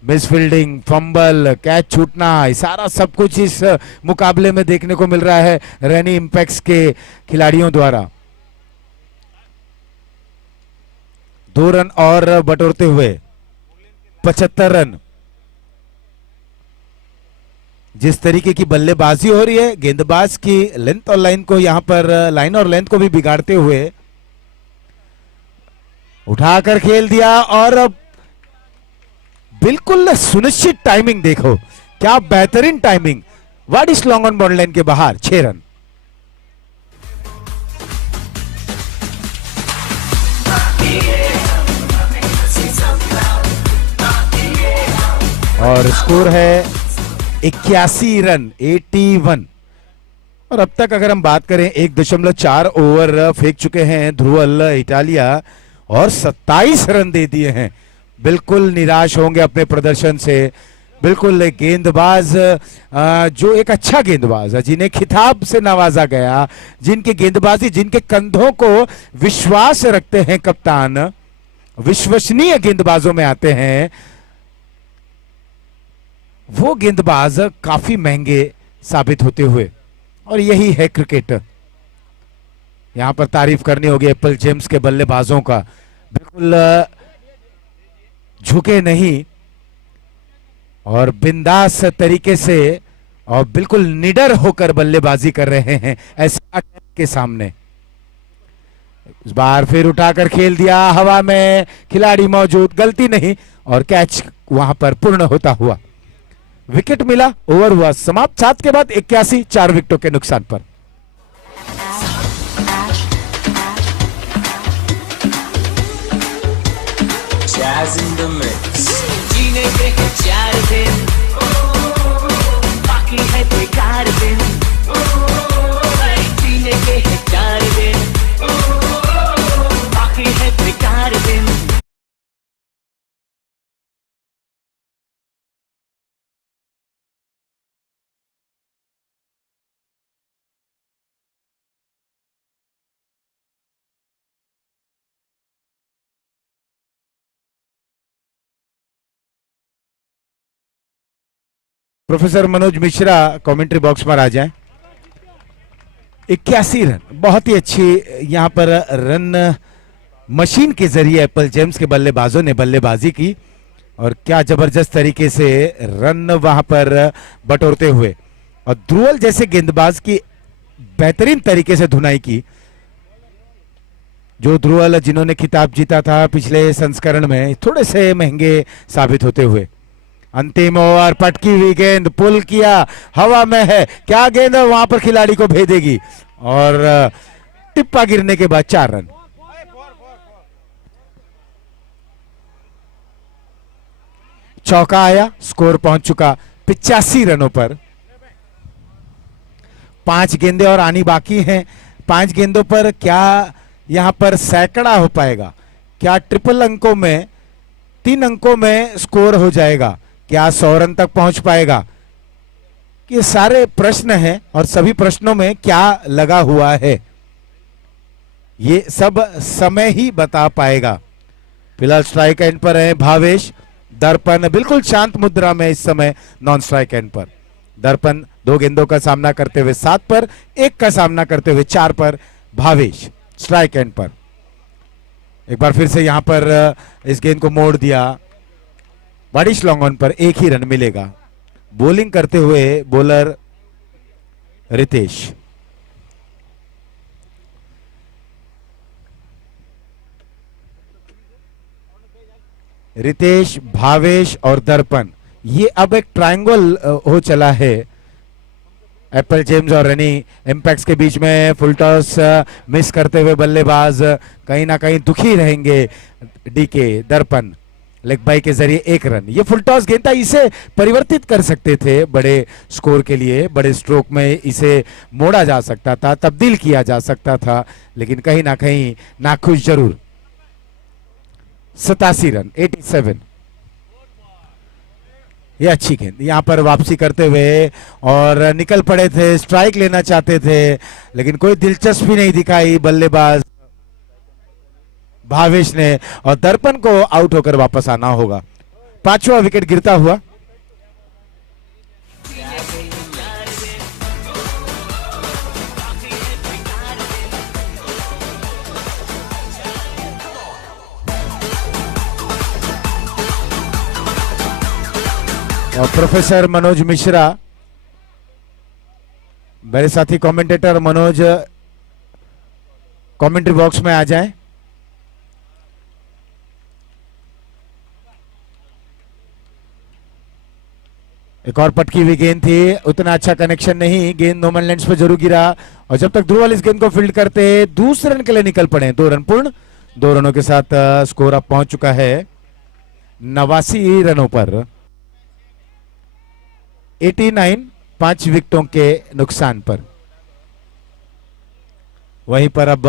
मिस फील्डिंग, फंबल, कैच छूटना, सारा सब कुछ इस मुकाबले में देखने को मिल रहा है रैनी इंपैक्ट्स के खिलाड़ियों द्वारा। 2 रन और बटोरते हुए 75 रन। जिस तरीके की बल्लेबाजी हो रही है, गेंदबाज की लेंथ और लाइन को यहां पर लाइन और लेंथ को भी बिगाड़ते हुए उठाकर खेल दिया, और बिल्कुल सुनिश्चित टाइमिंग देखो, क्या बेहतरीन टाइमिंग। वाइड इस लॉन्ग ऑन बाउंड लाइन के बाहर 6 रन। और स्कोर है 81 रन, 81। और अब तक अगर हम बात करें 1.4 ओवर फेंक चुके हैं ध्रुवल इटालिया और 27 रन दे दिए हैं। बिल्कुल निराश होंगे अपने प्रदर्शन से। बिल्कुल एक गेंदबाज जो एक अच्छा गेंदबाज है, जिन्हें खिताब से नवाजा गया, जिनकी गेंदबाजी, जिनके कंधों को विश्वास रखते हैं कप्तान, विश्वसनीय गेंदबाजों में आते हैं, वो गेंदबाज काफी महंगे साबित होते हुए। और यही है क्रिकेट। यहां पर तारीफ करनी होगी एप्पल जेम्स के बल्लेबाजों का, बिल्कुल झुके नहीं और बिंदास तरीके से और बिल्कुल निडर होकर बल्लेबाजी कर रहे हैं ऐसे के सामने। इस बार फिर उठाकर खेल दिया, हवा में खिलाड़ी मौजूद, गलती नहीं, और कैच वहां पर पूर्ण होता हुआ विकेट मिला। ओवर हुआ समाप्त 7 के बाद 81, 4 विकेटों के नुकसान पर। Jazz in the mix. Professor Manoj Mishra commentary box पर आ जाएं। 81 रन, बहुत ही अच्छी यहां पर रन मशीन के जरिए एप्पल जेम्स के बल्लेबाजों ने बल्लेबाजी की और क्या जबरदस्त तरीके से रन वहां पर बटोरते हुए और ध्रुवल जैसे गेंदबाज की बेहतरीन तरीके से धुनाई की। जो ध्रुवल जिन्होंने खिताब जीता था पिछले संस्करण में, थोड़े से महंगे साबित होते हुए। अंतिम ओवर, पटकी हुई गेंद, पुल किया, हवा में है, क्या गेंद वहां पर खिलाड़ी को भेदेगी और टिप्पा गिरने के बाद 4 रन। चौका आया, स्कोर पहुंच चुका 85 रनों पर। 5 गेंदें और आनी बाकी हैं। 5 गेंदों पर क्या यहां पर सैकड़ा हो पाएगा? क्या ट्रिपल अंकों में, 3 अंकों में स्कोर हो जाएगा? क्या 100 रन तक पहुंच पाएगा? ये सारे प्रश्न हैं और सभी प्रश्नों में क्या लगा हुआ है ये सब समय ही बता पाएगा। फिलहाल स्ट्राइक एंड पर है भावेश। दर्पण बिल्कुल शांत मुद्रा में इस समय नॉन स्ट्राइक एंड पर। दर्पण 2 गेंदों का सामना करते हुए 7 पर, 1 का सामना करते हुए 4 पर। भावेश स्ट्राइक एंड पर। एक बार फिर से यहां पर इस गेंद को मोड़ दिया। वाडिश लॉन्ग ऑन पर 1 ही रन मिलेगा। बॉलिंग करते हुए बॉलर रितेश। रितेश, भावेश और दर्पण, ये अब एक ट्रायंगल हो चला है एप्पल जेम्स और रेनी इंपैक्ट्स के बीच में। फुल टॉस मिस करते हुए बल्लेबाज कहीं ना कहीं दुखी रहेंगे। डीके, दर्पण लेग बाई के जरिए 1 रन। ये फुल टॉस गेंद था, इसे परिवर्तित कर सकते थे बड़े स्कोर के लिए। बड़े स्ट्रोक में इसे मोड़ा जा सकता था, तब्दील किया जा सकता था, लेकिन कहीं ना कहीं नाखुश जरूर। 87 रन, 87। ये अच्छी गेंद यहां पर वापसी करते हुए और निकल पड़े थे, स्ट्राइक लेना चाहते थे, लेकिन कोई दिलचस्पी नहीं दिखाई बल्लेबाज भावेश ने और दर्पण को आउट होकर वापस आना होगा। 5वां विकेट गिरता हुआ। और प्रोफेसर मनोज मिश्रा, मेरे साथी कमेंटेटर मनोज, कमेंट्री बॉक्स में आ जाएं। एक और पटकी हुई गेंद थी, उतना अच्छा कनेक्शन नहीं, गेंद नो मैन लैंड्स पर जरूर गिरा और जब तक ध्रुवल इस गेंद को फील्ड करते दूसरे रन के लिए निकल पड़े। 2 रन पूर्ण। 2 रनों के साथ स्कोर अब पहुंच चुका है 89 रनों पर। 89, 5 विकेटों के नुकसान पर। वहीं पर अब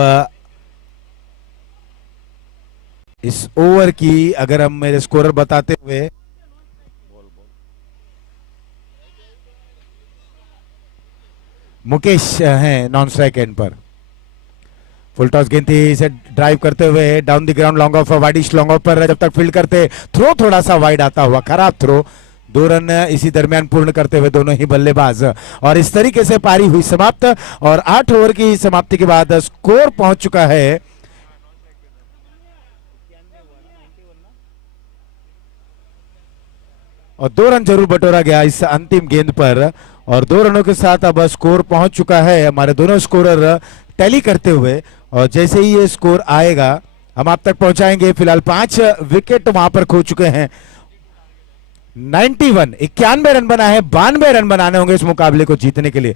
इस ओवर की अगर हम मेरे स्कोरर बताते हुए, मुकेश हैं नॉन स्ट्राइक एंड पर। फुल टॉस गेंद थी, इसे ड्राइव करते हुए down the ground long off, widish long off पर जब तक फील्ड करते, थ्रो थोड़ा सा वाइड आता हुआ, खराब थ्रो। 2 रन इसी दरमियान पूर्ण करते हुए दोनों ही बल्लेबाज और इस तरीके से पारी हुई समाप्त और 8 ओवर की समाप्ति के बाद स्कोर पहुंच चुका है और 2 रन जरूर बटोरा गया इस अंतिम गेंद पर और 2 रनों के साथ अब स्कोर पहुंच चुका है। हमारे दोनों स्कोरर टैली करते हुए और जैसे ही ये स्कोर आएगा हम आप तक पहुंचाएंगे। फिलहाल 5 विकेट वहां पर खो चुके हैं। 91 रन बना है, 92 रन बनाने होंगे इस मुकाबले को जीतने के लिए।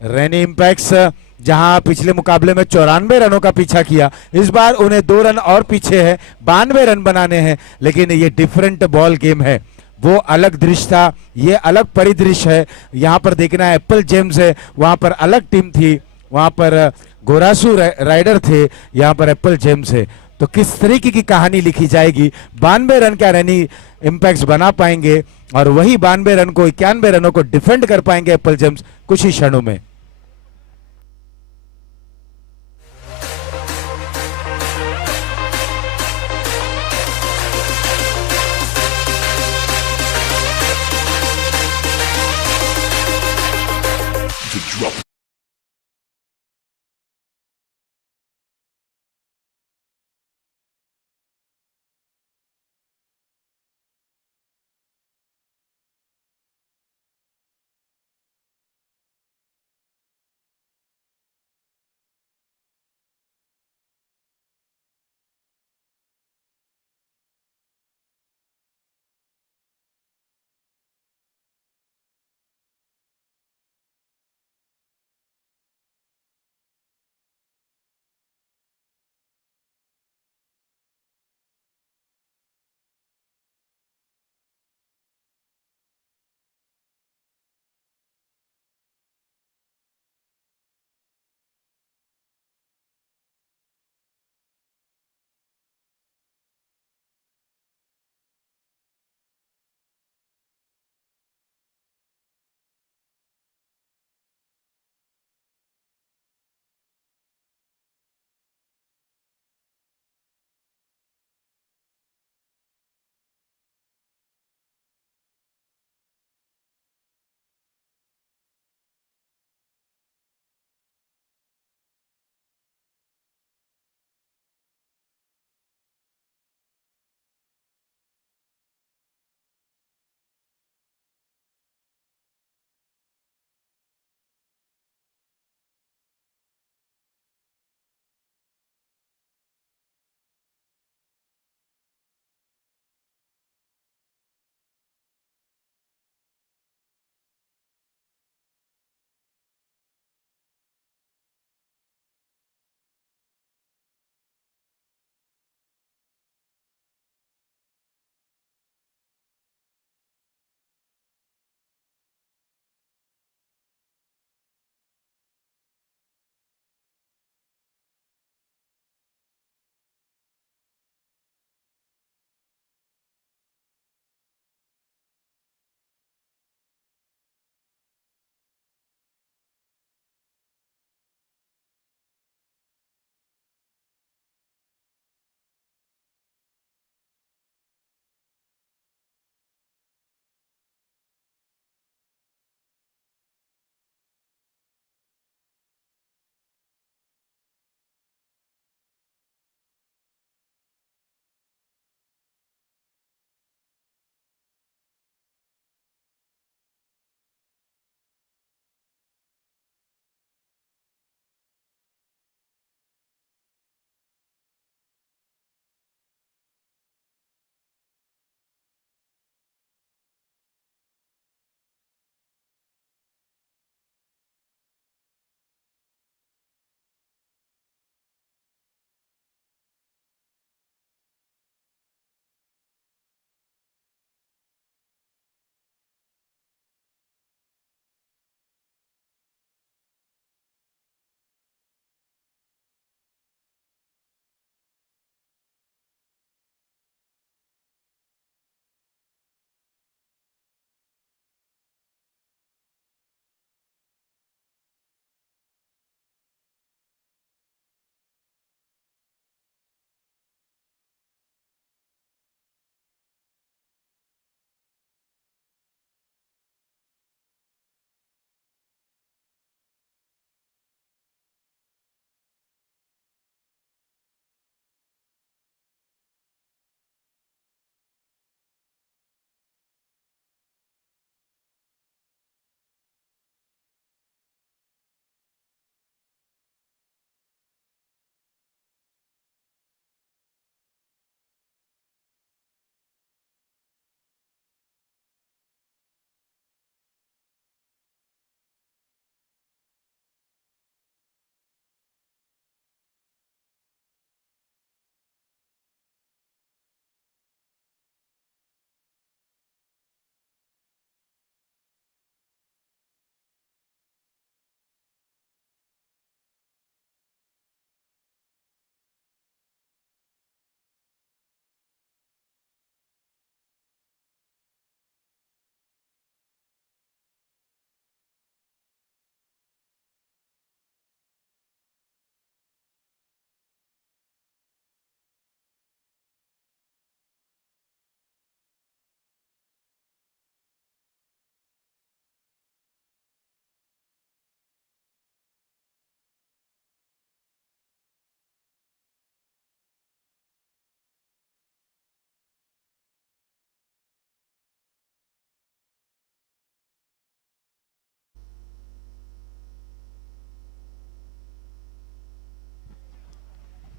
रेनी इंपैक्ट्स जहां पिछले मुकाबले में 94 रनों का पीछा किया, इस बार उन्हें 2 रन और पीछे है, 92 रन बनाने हैं। लेकिन ये डिफरेंट बॉल गेम है, वो अलग दृश्य था, ये अलग परिदृश्य है। यहां पर देखना है एप्पल जेम्स है, वहां पर अलग टीम थी, वहां पर गोरासू राइडर थे, यहां पर एप्पल जेम्स है। तो किस तरीके की कहानी लिखी जाएगी? 92 रन क्या रेनी इंपैक्ट्स बना पाएंगे और वही 92 रन को, 91 रनों को डिफेंड कर पाएंगे एप्पल जेम्स कुछ ही क्षणों में।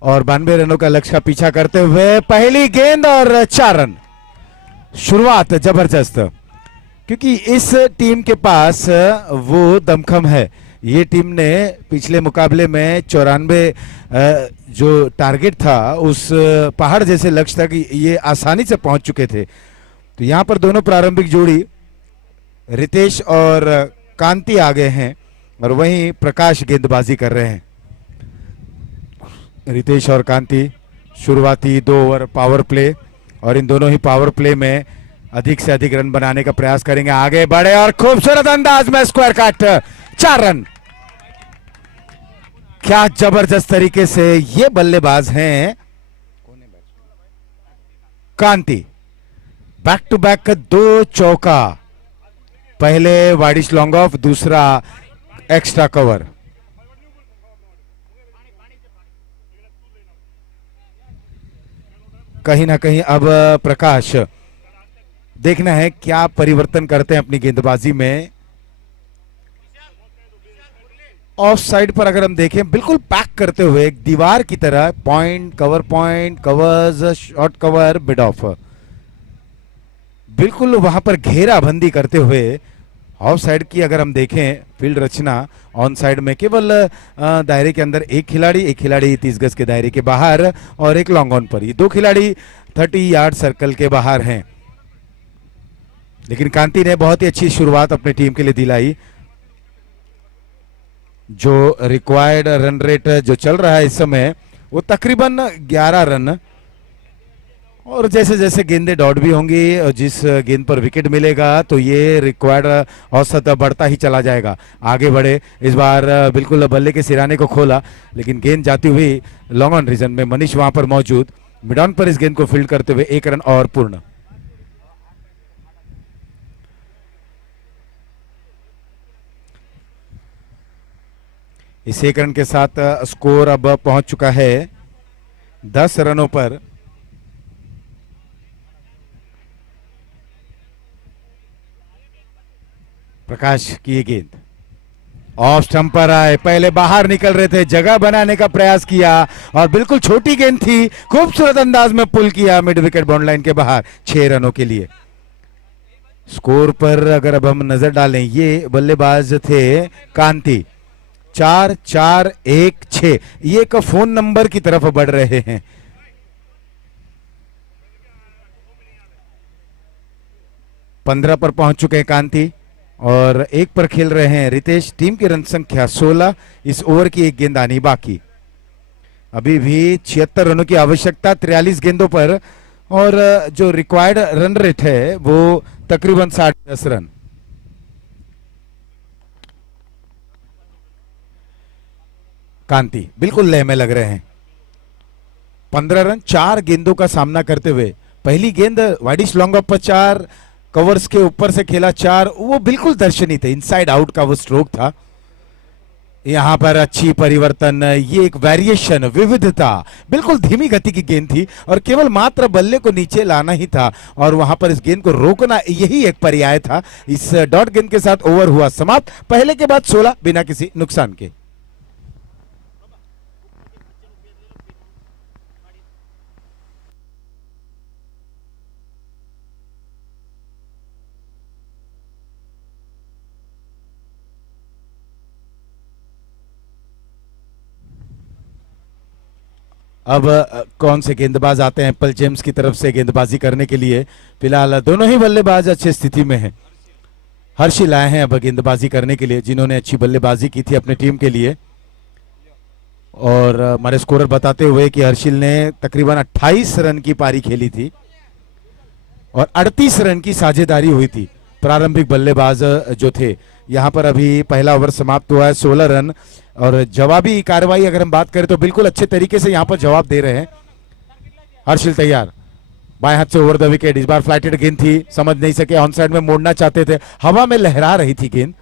और 92 रनों का लक्ष्य का पीछा करते हुए पहली गेंद और 4 रन। शुरुआत जबरदस्त, क्योंकि इस टीम के पास वो दमखम है। ये टीम ने पिछले मुकाबले में 94 जो टारगेट था उस पहाड़ जैसे लक्ष्य तक ये आसानी से पहुंच चुके थे। तो यहां पर दोनों प्रारंभिक जोड़ी रितेश और कांति आ गए हैं और वहीं प्रकाश गेंदबाजी कर रहे हैं। रितेश और कांति शुरुआती 2 ओवर पावर प्ले, और इन दोनों ही पावर प्ले में अधिक से अधिक रन बनाने का प्रयास करेंगे। आगे बढ़े और खूबसूरत अंदाज में स्क्वायर कट, 4 रन। क्या जबरदस्त तरीके से ये बल्लेबाज हैं कांति। बैक टू बैक 2 चौका, पहले वाइडिश लॉन्ग ऑफ, दूसरा एक्स्ट्रा कवर। कहीं ना कहीं अब प्रकाश देखना है क्या परिवर्तन करते हैं अपनी गेंदबाजी में। ऑफ साइड पर अगर हम देखें बिल्कुल पैक करते हुए एक दीवार की तरह, point covers, short cover, mid of, बिल्कुल वहां पर घेराबंदी करते हुए। ऑफ साइड की अगर हम देखें फील्ड रचना, ऑन साइड में केवल दायरे के अंदर एक खिलाड़ी 30 गज के दायरे के बाहर और एक लॉन्ग ऑन पर, ये 2 खिलाड़ी 30 यार्ड सर्कल के बाहर हैं। लेकिन कांति ने बहुत ही अच्छी शुरुआत अपनी टीम के लिए दिलाई। जो रिक्वायर्ड रन रेट जो चल रहा है इस समय वो तकरीबन 11 रन, और जैसे जैसे गेंदें डॉट भी होंगी और जिस गेंद पर विकेट मिलेगा तो ये रिक्वायर्ड औसत बढ़ता ही चला जाएगा। आगे बढ़े, इस बार बिल्कुल बल्ले के सिराने को खोला, लेकिन गेंद जाती हुई लॉन्ग ऑन रीजन में, मनीष वहां पर मौजूद, मिड ऑन पर इस गेंद को फील्ड करते हुए 1 रन और पूर्ण। इस 1 रन के साथ स्कोर अब पहुंच चुका है 10 रनों पर। प्रकाश की ये गेंद ऑफ स्टंप पर आए, पहले बाहर निकल रहे थे, जगह बनाने का प्रयास किया और बिल्कुल छोटी गेंद थी, खूबसूरत अंदाज में पुल किया मिड विकेट बाउंड लाइन के बाहर, 6 रनों के लिए। स्कोर पर अगर अब हम नजर डालें, ये बल्लेबाज थे कांति, 4-4-1-6, ये एक फोन नंबर की तरफ बढ़ रहे हैं। पंद्रह पर पहुंच चुके हैं कांति और 1 पर खेल रहे हैं रितेश। टीम की रन संख्या 16, इस ओवर की 1 गेंद आनी बाकी। अभी भी 76 रनों की आवश्यकता 43 गेंदों पर, और जो रिक्वायर्ड रन रेट है वो तकरीबन 60 रन। कांति बिल्कुल लय में लग रहे हैं। 15 रन 4 गेंदों का सामना करते हुए, पहली गेंद वाइडिश लॉन्ग ऑफ पर 4, कवर्स के ऊपर से खेला 4, वो बिल्कुल दर्शनीय थे, इनसाइड आउट का वो स्ट्रोक था। यहां पर अच्छी परिवर्तन, ये एक वेरिएशन, विविधता, बिल्कुल धीमी गति की गेंद थी और केवल मात्र बल्ले को नीचे लाना ही था और वहां पर इस गेंद को रोकना, यही एक पर्याय था। इस डॉट गेंद के साथ ओवर हुआ समाप्त, पहले के बाद 16 बिना किसी नुकसान के। अब कौन से गेंदबाज आते हैं पल जेम्स की तरफ से गेंदबाजी करने के लिए। फिलहाल दोनों ही बल्लेबाज अच्छी स्थिति में हैं। हर्षिल आए हैं अब गेंदबाजी करने के लिए, जिन्होंने अच्छी बल्लेबाजी की थी अपनी टीम के लिए। और हमारे स्कोरर बताते हुए कि हर्षिल ने तकरीबन 28 रन की पारी खेली थी और 38 रन की साझेदारी हुई थी। प्रारंभिक बल्लेबाज जो थे, यहां पर अभी पहला ओवर समाप्त हुआ है, 16 रन। और जवाबी कार्रवाई अगर हम बात करें तो बिल्कुल अच्छे तरीके से यहां पर जवाब दे रहे हैं। हर्षिल तैयार, बाएं हाथ से ओवर द विकेट, इस बार फ्लाइटेड गेंद थी, समझ नहीं सके, ऑन साइड में मोड़ना चाहते थे, हवा में लहरा रही थी गेंद।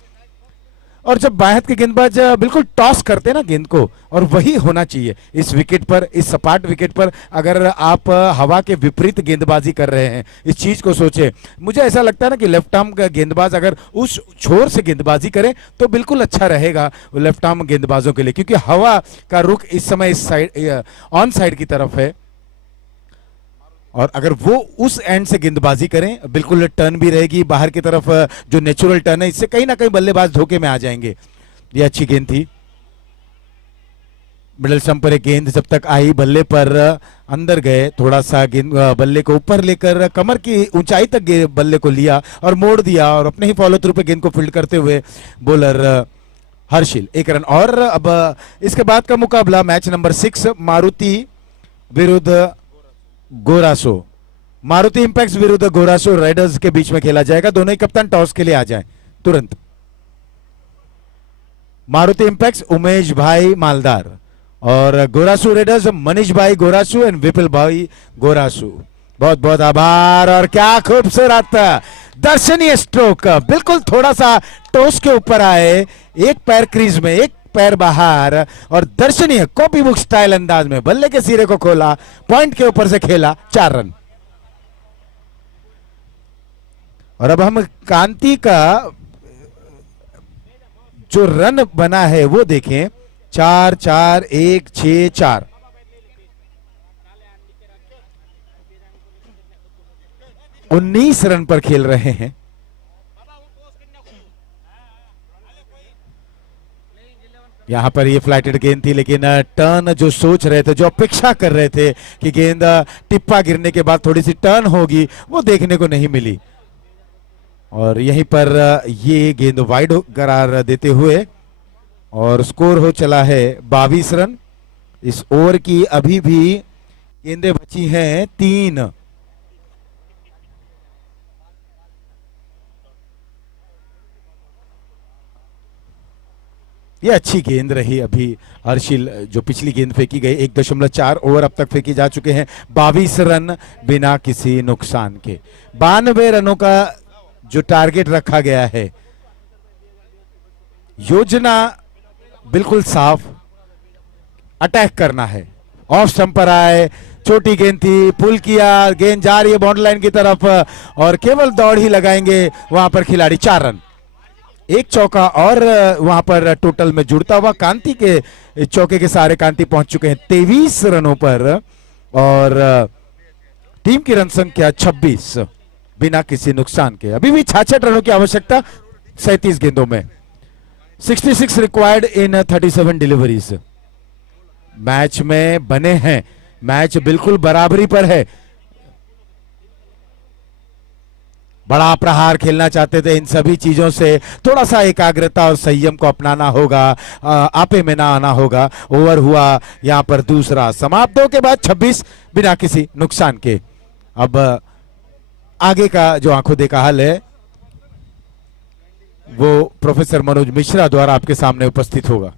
और जब बाएं हाथ के गेंदबाज बिल्कुल टॉस करते हैं ना गेंद को, और वही होना चाहिए इस विकेट पर, इस सपाट विकेट पर। अगर आप हवा के विपरीत गेंदबाजी कर रहे हैं, इस चीज को सोचे। मुझे ऐसा लगता है ना कि लेफ्ट आर्म का गेंदबाज अगर उस छोर से गेंदबाजी करे तो बिल्कुल अच्छा रहेगा लेफ्ट आर्म गेंदबाजों के लिए, क्योंकि हवा का रुख इस समय इस साइड, ऑन साइड की तरफ है। और अगर वो उस एंड से गेंदबाजी करें, बिल्कुल टर्न भी रहेगी बाहर की तरफ, जो नेचुरल टर्न है, इससे कहीं ना कहीं बल्लेबाज धोखे में आ जाएंगे। ये अच्छी गेंद थी, मिडल स्टंप पर एक गेंद जब तक आई, बल्ले पर अंदर गए, थोड़ा सा गेंद बल्ले को ऊपर लेकर कमर की ऊंचाई तक बल्ले को लिया और मोड़ दिया, और अपने ही फॉलो थ्रू पे गेंद को फील्ड करते हुए बॉलर हर्षिल 1 रन। और अब इसके बाद का मुकाबला मैच नंबर 6 मारुति विरुद्ध गोरासो, मारुति इंपैक्ट्स विरुद्ध गोरासो राइडर्स के बीच में खेला जाएगा। दोनों ही कप्तान टॉस के लिए आ जाएं तुरंत। मारुति इंपैक्ट्स उमेश भाई मालदार और गोरासो राइडर्स मनीष भाई गोरासो एंड विपिल भाई गोरासो। बहुत बहुत आभार। और क्या खूबसूरत दर्शनीय स्ट्रोक, बिल्कुल थोड़ा सा टोस के ऊपर आए, एक पैर क्रीज में, एक पैर बाहर, और दर्शनीय कॉपी बुक स्टाइल अंदाज में बल्ले के सिरे को खोला, पॉइंट के ऊपर से खेला, 4 रन। और अब हम कांति का जो रन बना है वो देखें, 4 4 1 6 4। उन्नीस रन पर खेल रहे हैं। यहां पर ये फ्लाइटेड गेंद थी, लेकिन टर्न जो सोच रहे थे, जो अपेक्षा कर रहे थे कि गेंद टिप्पा गिरने के बाद थोड़ी सी टर्न होगी, वो देखने को नहीं मिली। और यहीं पर ये गेंद वाइड करार देते हुए, और स्कोर हो चला है 22 रन। इस ओवर की अभी भी गेंदें बची हैं 3। ये अच्छी गेंद रही अभी हर्षिल, जो पिछली गेंद फेंकी गई। 1.4 ओवर अब तक फेंकी जा चुके हैं, 22 रन बिना किसी नुकसान के। 92 रनों का जो टारगेट रखा गया है, योजना बिल्कुल साफ, अटैक करना है। ऑफ स्टंप पर आए, छोटी गेंद थी, पुल किया, गेंद जा रही है बाउंड्री लाइन की तरफ, और केवल दौड़ ही लगाएंगे वहां पर खिलाड़ी। 4 रन, एक चौका और वहां पर टोटल में जुड़ता हुआ। कांति के चौके के सहारे कांति पहुंच चुके हैं 23 रनों पर, और टीम की रन संख्या 26 बिना किसी नुकसान के। अभी भी 66 रनों की आवश्यकता 37 गेंदों में। 66 रिक्वायर्ड इन 37 डिलीवरीज। मैच में बने हैं, मैच बिल्कुल बराबरी पर है। बड़ा प्रहार खेलना चाहते थे, इन सभी चीजों से थोड़ा सा एकाग्रता और संयम को अपनाना होगा, आपे में ना आना होगा। ओवर हुआ यहां पर दूसरा, समाप्त 2 के बाद 26 बिना किसी नुकसान के। अब आगे का जो आंखों देखा हाल है वो प्रोफेसर मनोज मिश्रा द्वारा आपके सामने उपस्थित होगा।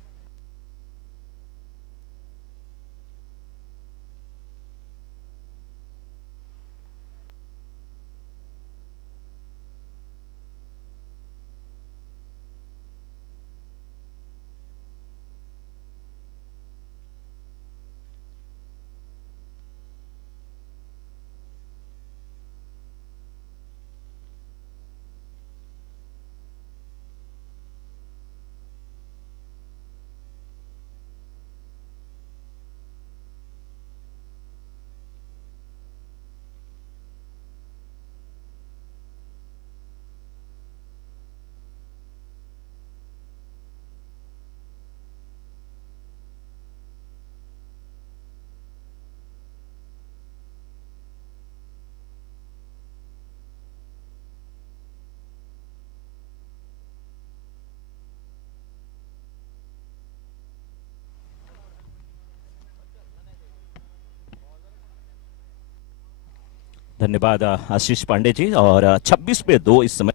धन्यवाद आशीष पांडे जी। और 26 पे 2 इस समय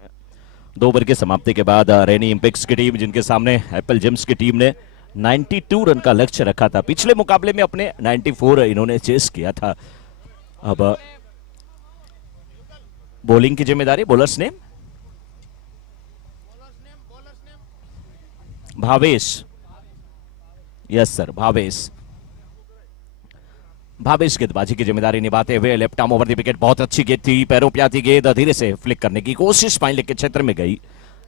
2 ओवर के समाप्ति के बाद रेनी इंपेक्स की टीम, जिनके सामने एप्पल जेम्स की टीम ने 92 रन का लक्ष्य रखा था, पिछले मुकाबले में अपने 94 इन्होंने चेस किया था। अब बॉलिंग की जिम्मेदारी बॉलर्स ने भावेश, यस सर, भावेश गेंदबाजी की जिम्मेदारी निभाते हुए left arm over the wicket. बहुत अच्छी गेंद थी, पैरों पे आती गेंद धीरे से फ्लिक करने की कोशिश, फाइन लेग के क्षेत्र में गई।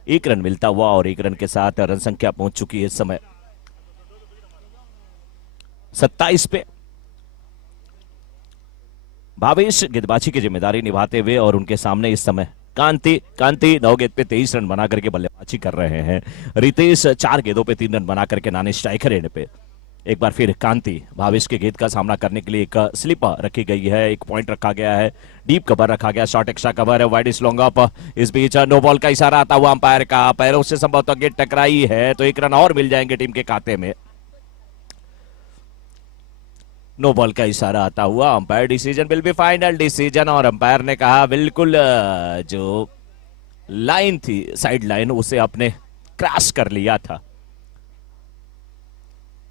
1 रन मिलता हुआ और 1 रन के साथ रन संख्या पहुंच चुकी है इस समय 27 पे। भावेश गेंदबाजी की जिम्मेदारी निभाते हुए और उनके सामने इस समय कांति 9 गेंद पे 23 रन बना करके बल्लेबाजी कर रहे हैं। रितेश 4 गेंदों पे 3 रन बना करके नाने स्ट्राइकर एंड पे। एक बार फिर कांति, भावेश के गेंद का सामना करने के लिए एक स्लिप रखी गई है, एक पॉइंट रखा गया है, डीप कवर रखा गया, शॉर्ट एक्स्ट्रा कवर है, वाइड इज लॉन्ग अप। इस बीच नो बॉल का इशारा आता हुआ अंपायर का, पैरों से संभवतः गेंद टकराई है तो 1 रन और मिल जाएंगे टीम के खाते में। नो बॉल का इशारा आता हुआ, umpire decision will be final decision, और अंपायर ने कहा बिल्कुल जो लाइन थी, साइड लाइन, उसे आपने क्रॉस कर लिया था।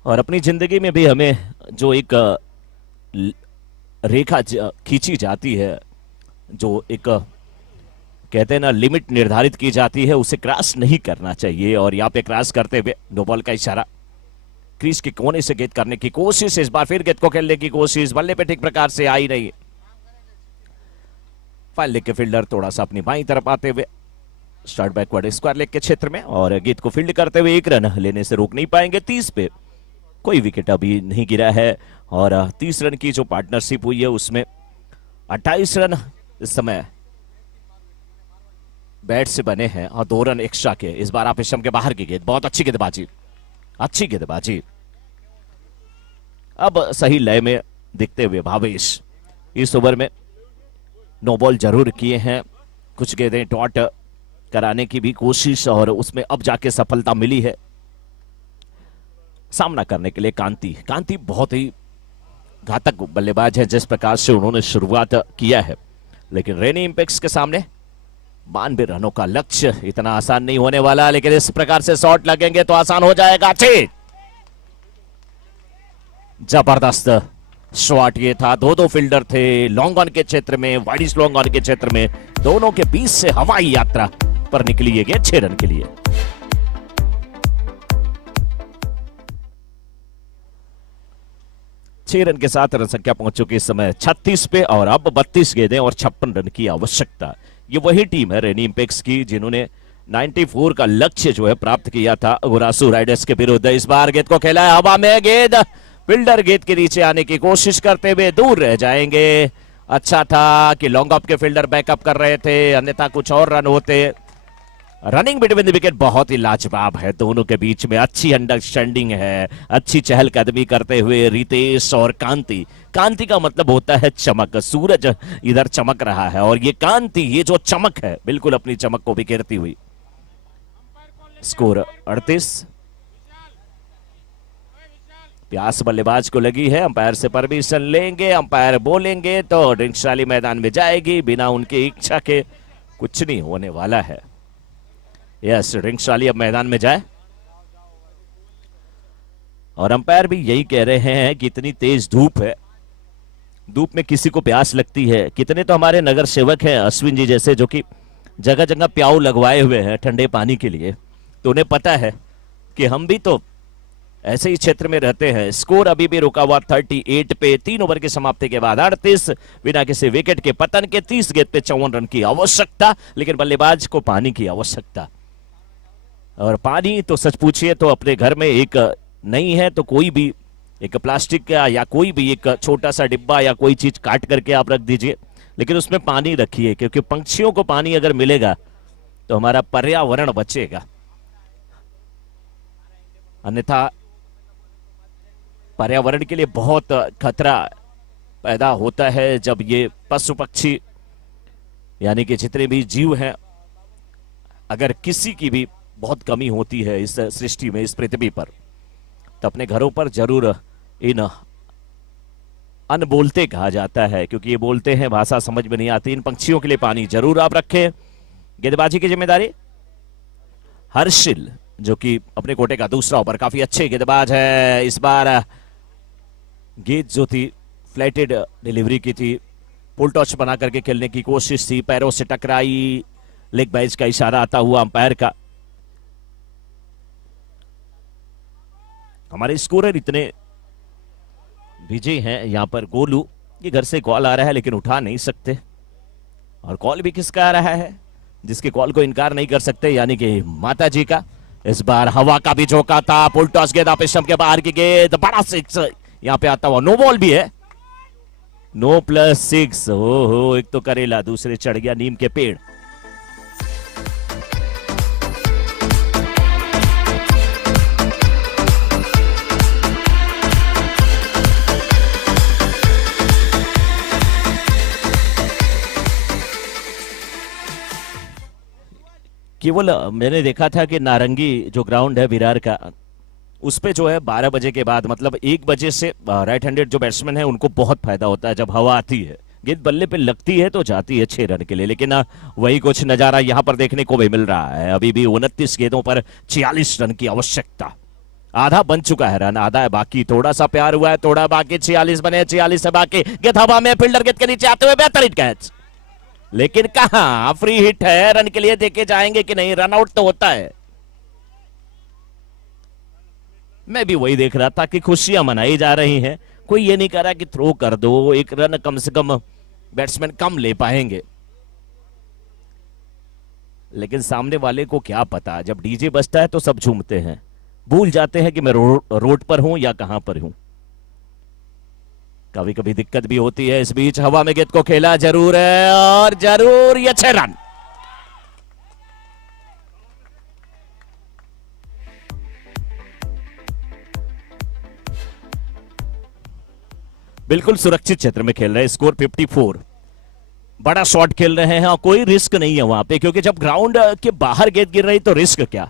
और अपनी जिंदगी में भी हमें जो एक रेखा खींची जाती है, जो एक कहते हैं ना लिमिट निर्धारित की जाती है, उसे क्रॉस नहीं करना चाहिए। और यहाँ पे क्रॉस करते हुए नो बॉल का इशारा, क्रीज के कोने से गेंद करने की कोशिश, इस बार फिर गेंद को खेलने की कोशिश, बल्ले पे ठीक प्रकार से आई नहीं। फाइन लेग के फील्डर थोड़ा सा अपनी बाईं तरफ आते हुए स्टार्ट बैकवर्ड स्क्वायर लेग के क्षेत्र में, और गेंद को फील्ड करते हुए 1 रन लेने से रोक नहीं पाएंगे। 30 पे कोई विकेट अभी नहीं गिरा है, और 30 रन की जो पार्टनरशिप हुई है उसमें 28 रन इस समय बैट से बने हैं और 2 रन एक्स्ट्रा के। इस बार आप स्टंप के बाहर की गेंद, बहुत अच्छी गेंदबाजी, अच्छी गेंदबाजी। अब सही लय में दिखते हुए भावेश इस ओवर में नो बॉल जरूर किए हैं, कुछ गेंदें डॉट कराने की भी कोशिश, और उसमें अब जाके सफलता मिली है। सामना करने के लिए कांति बहुत ही घातक बल्लेबाज है, जिस प्रकार से उन्होंने शुरुआत किया है, लेकिन रेनी इंपेक्स के सामने 92 रनों का लक्ष्य इतना आसान नहीं होने वाला, लेकिन इस प्रकार से शॉट लगेंगे तो आसान हो जाएगा। जबरदस्त शॉट ये था, 2 फील्डर थे, लॉन्ग ऑन के क्षेत्र में, वाइड लॉन्ग ऑन के क्षेत्र में, दोनों के बीच से हवाई यात्रा पर निकली ये गेंद 6 रन के लिए। छह रन के साथ रन संख्या पहुंच चुकी इस समय 36 पे, और अब 32 गेंदें और 56 रन की आवश्यकता। ये वही टीम है रेनी इंपेक्स की जिन्होंने 94 का लक्ष्य जो है प्राप्त किया था गुरासू राइडर्स के विरुद्ध। इस बार गेंद को खेला है हवा में, गेंद फील्डर गेंद के नीचे आने की कोशिश करते हुए दूर रह जाएंगे। अच्छा था कि लॉन्ग ऑफ के फील्डर बैकअप कर रहे थे, अन्यथा कुछ और रन होते। रनिंग बिटवीन द विकेट बहुत ही लाजवाब है, दोनों के बीच में अच्छी अंडरस्टैंडिंग है, अच्छी चहलकदमी करते हुए रितेश और कांति का मतलब होता है चमक, सूरज इधर चमक रहा है और ये कांति, ये जो चमक है बिल्कुल अपनी चमक को बिखेरती हुई। स्कोर 38। प्यास बल्लेबाज को लगी है, अंपायर से परमिशन लेंगे, अंपायर बोलेंगे तो ड्रिंक्सशाली मैदान में जाएगी, बिना उनकी इच्छा के कुछ नहीं होने वाला है। यस, ड्रिंक्सशाली अब मैदान में जाए, और अंपायर भी यही कह रहे हैं कि इतनी तेज धूप है, धूप में किसी को प्यास लगती है। कितने तो हमारे नगर सेवक हैं अश्विन जी जैसे, जो कि जगह जगह प्याऊ लगवाए हुए हैं ठंडे पानी के लिए, तो उन्हें पता है कि हम भी तो ऐसे ही क्षेत्र में रहते हैं। स्कोर अभी भी रुका हुआ 38 पे, 3 ओवर की समाप्ति के बाद 38 बिना किसी विकेट के पतन के, 30 गेंद पे 54 रन की आवश्यकता, लेकिन बल्लेबाज को पानी की आवश्यकता। और पानी तो सच पूछिए तो अपने घर में एक नहीं है तो कोई भी एक प्लास्टिक का या कोई भी एक छोटा सा डिब्बा या कोई चीज काट करके आप रख दीजिए, लेकिन उसमें पानी रखिए, क्योंकि पंछियों को पानी अगर मिलेगा तो हमारा पर्यावरण बचेगा, अन्यथा पर्यावरण के लिए बहुत खतरा पैदा होता है जब ये पशु पक्षी यानी कि जितने भी जीव हैं, अगर किसी की भी बहुत कमी होती है इस सृष्टि में, इस पृथ्वी पर, तो अपने घरों पर जरूर इन अनबोलते कहा जाता है, क्योंकि ये बोलते हैं, भाषा समझ में नहीं आती। इन पंछियों के लिए पानी जरूर आप रखें। गेंदबाजी की जिम्मेदारी हर्षिल, जो कि अपने कोटे का दूसरा ओवर, काफी अच्छे गेंदबाज है। इस बार गेंद जो थी फ्लैटेड डिलीवरी की थी, पुल टॉच बना करके खेलने की कोशिश थी, पैरों से टकराई, लेग बाइज का इशारा आता हुआ अंपायर का। हमारे स्कोरर इतने बिजी हैं यहाँ पर। गोलू, ये घर से कॉल आ रहा है लेकिन उठा नहीं सकते, और कॉल भी किसका आ रहा है जिसके कॉल को इनकार नहीं कर सकते, यानी कि माता जी का। इस बार हवा का भी झोंका था, फुल टॉस गेंद ऑफ स्टंप के बाहर की गेंद, बड़ा सिक्स यहाँ पे आता हुआ। नो बॉल भी है, नो प्लस सिक्स। हो एक तो करेला, दूसरे चढ़ गया नीम के पेड़। केवल मैंने देखा था कि नारंगी जो ग्राउंड है विरार का, उस पे जो है 12 बजे के बाद, मतलब 1 बजे से राइट हैंडेड जो बैट्समैन है उनको बहुत फायदा होता है। जब हवा आती है, गेंद बल्ले पे लगती है तो जाती है 6 रन के लिए, लेकिन वही कुछ नजारा यहां पर देखने को भी मिल रहा है। अभी भी 29 गेंदों पर 46 रन की आवश्यकता। आधा बन चुका है रन, आधा है बाकी। थोड़ा सा प्यार हुआ है, थोड़ा बाकी। 46 बने, 46 है बाकी। गेंद हवा में, फील्डर गेंद के नीचे आते हुए बेहतरीन कैच, लेकिन कहां फ्री हिट है। रन के लिए देखे जाएंगे कि नहीं, रन आउट तो होता है। मैं भी वही देख रहा था कि खुशियां मनाई जा रही हैं, कोई ये नहीं कह रहा कि थ्रो कर दो, एक रन कम से कम बैट्समैन कम ले पाएंगे। लेकिन सामने वाले को क्या पता, जब डीजे बजता है तो सब झूमते हैं, भूल जाते हैं कि मैं रोड पर हूं या कहां पर हूं। कभी कभी दिक्कत भी होती है। इस बीच हवा में गेंद को खेला जरूर है, और जरूर ये 6 रन। बिल्कुल सुरक्षित क्षेत्र में खेल रहे हैं। स्कोर 54। बड़ा शॉट खेल रहे हैं और कोई रिस्क नहीं है वहां पे, क्योंकि जब ग्राउंड के बाहर गेंद गिर रही तो रिस्क क्या।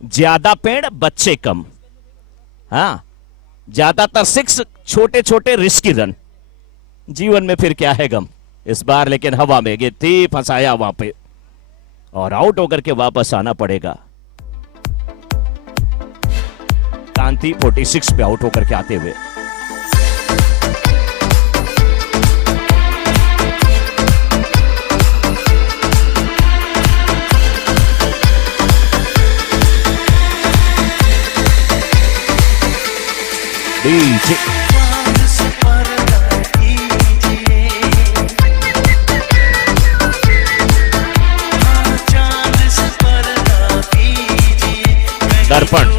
ज्यादा पेड़ बच्चे कम। हाँ, ज्यादातर सिक्स, छोटे छोटे रिस्की रन, जीवन में फिर क्या है गम। इस बार लेकिन हवा में गेंद थी, फंसाया वहां पे, और आउट होकर के वापस आना पड़ेगा। कांति 46 पे आउट होकर के आते हुए। डीजे दर्पण।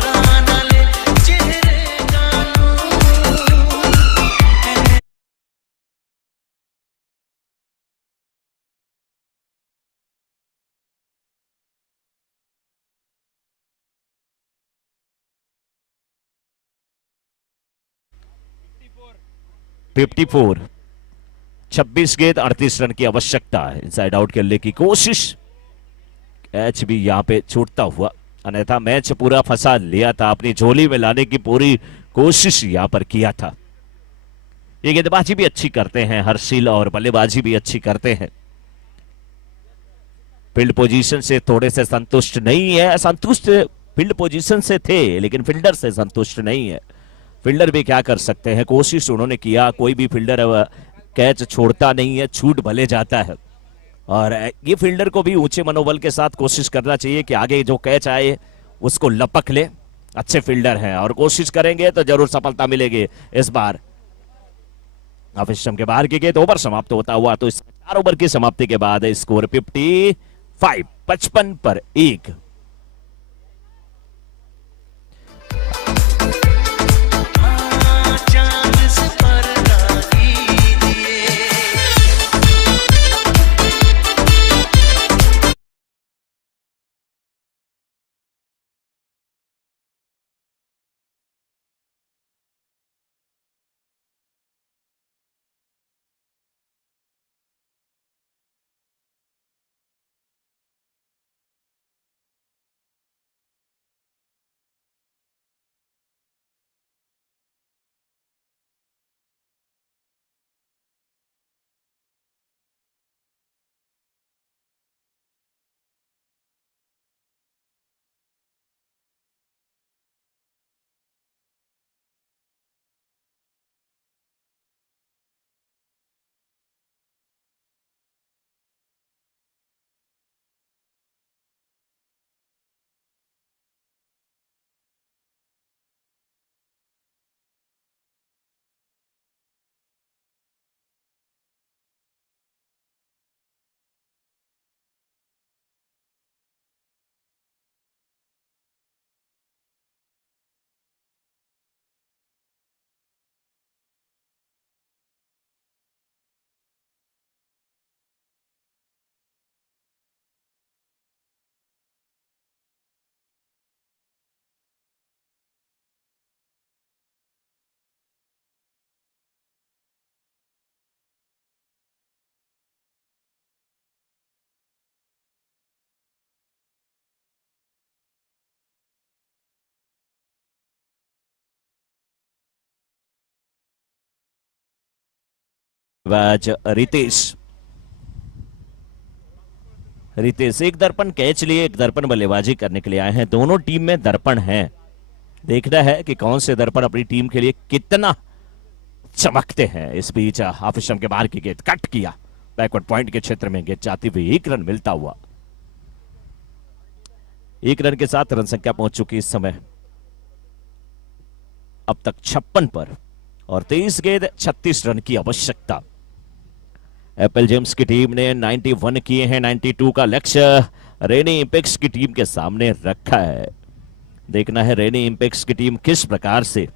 Fifty four. 26 गेंद 38 रन की आवश्यकता है। इनसाइड आउट खेलने की कोशिश, कैच भी यहां पे छूटता हुआ, अन्यथा मैच पूरा फंसा लिया था, अपनी झोली में लाने की पूरी कोशिश यहां पर किया था। ये गेंदबाजी भी अच्छी करते हैं हर्षिल, और बल्लेबाजी भी अच्छी करते हैं। फील्ड पोजीशन से थोड़े से संतुष्ट नहीं है, संतुष्ट फील्ड पोजीशन से थे लेकिन फील्डर से संतुष्ट नहीं है। फील्डर भी क्या कर सकते हैं, कोशिश उन्होंने किया। कोई भी फील्डर कैच छोड़ता नहीं है, छूट भले जाता है, और ये फील्डर को भी ऊंचे मनोबल के साथ कोशिश करना चाहिए कि आगे जो कैच आए उसको लपक ले। अच्छे फील्डर हैं और कोशिश करेंगे तो जरूर सफलता मिलेगी। इस बार ऑफ स्टंप के बाहर की गेंद, ओवर समाप्त होता हुआ। तो इस 4 ओवर की समाप्ति के बाद स्कोर 55, 55 पर 1। बल्लेबाज रितेश। रितेश एक दर्पण कैच लिए, एक दर्पण बल्लेबाजी करने के लिए आए हैं। दोनों टीम में दर्पण हैं। देखना है कि कौन से दर्पण अपनी टीम के लिए कितना चमकते हैं। इस बीच हाफिज के बाहर की गेंद कट किया, बैकवर्ड पॉइंट के क्षेत्र में गेंद जाती हुई 1 रन मिलता हुआ। 1 रन के साथ रन संख्या पहुंच चुकी इस समय अब तक 56 पर, और 23 गेंद 36 रन की आवश्यकता। एप्पल जेम्स की टीम ने 91 किए हैं, 92 का लक्ष्य रेनी इंपेक्स की टीम के सामने रखा है। देखना है रेनी इंपेक्स की टीम किस प्रकार से,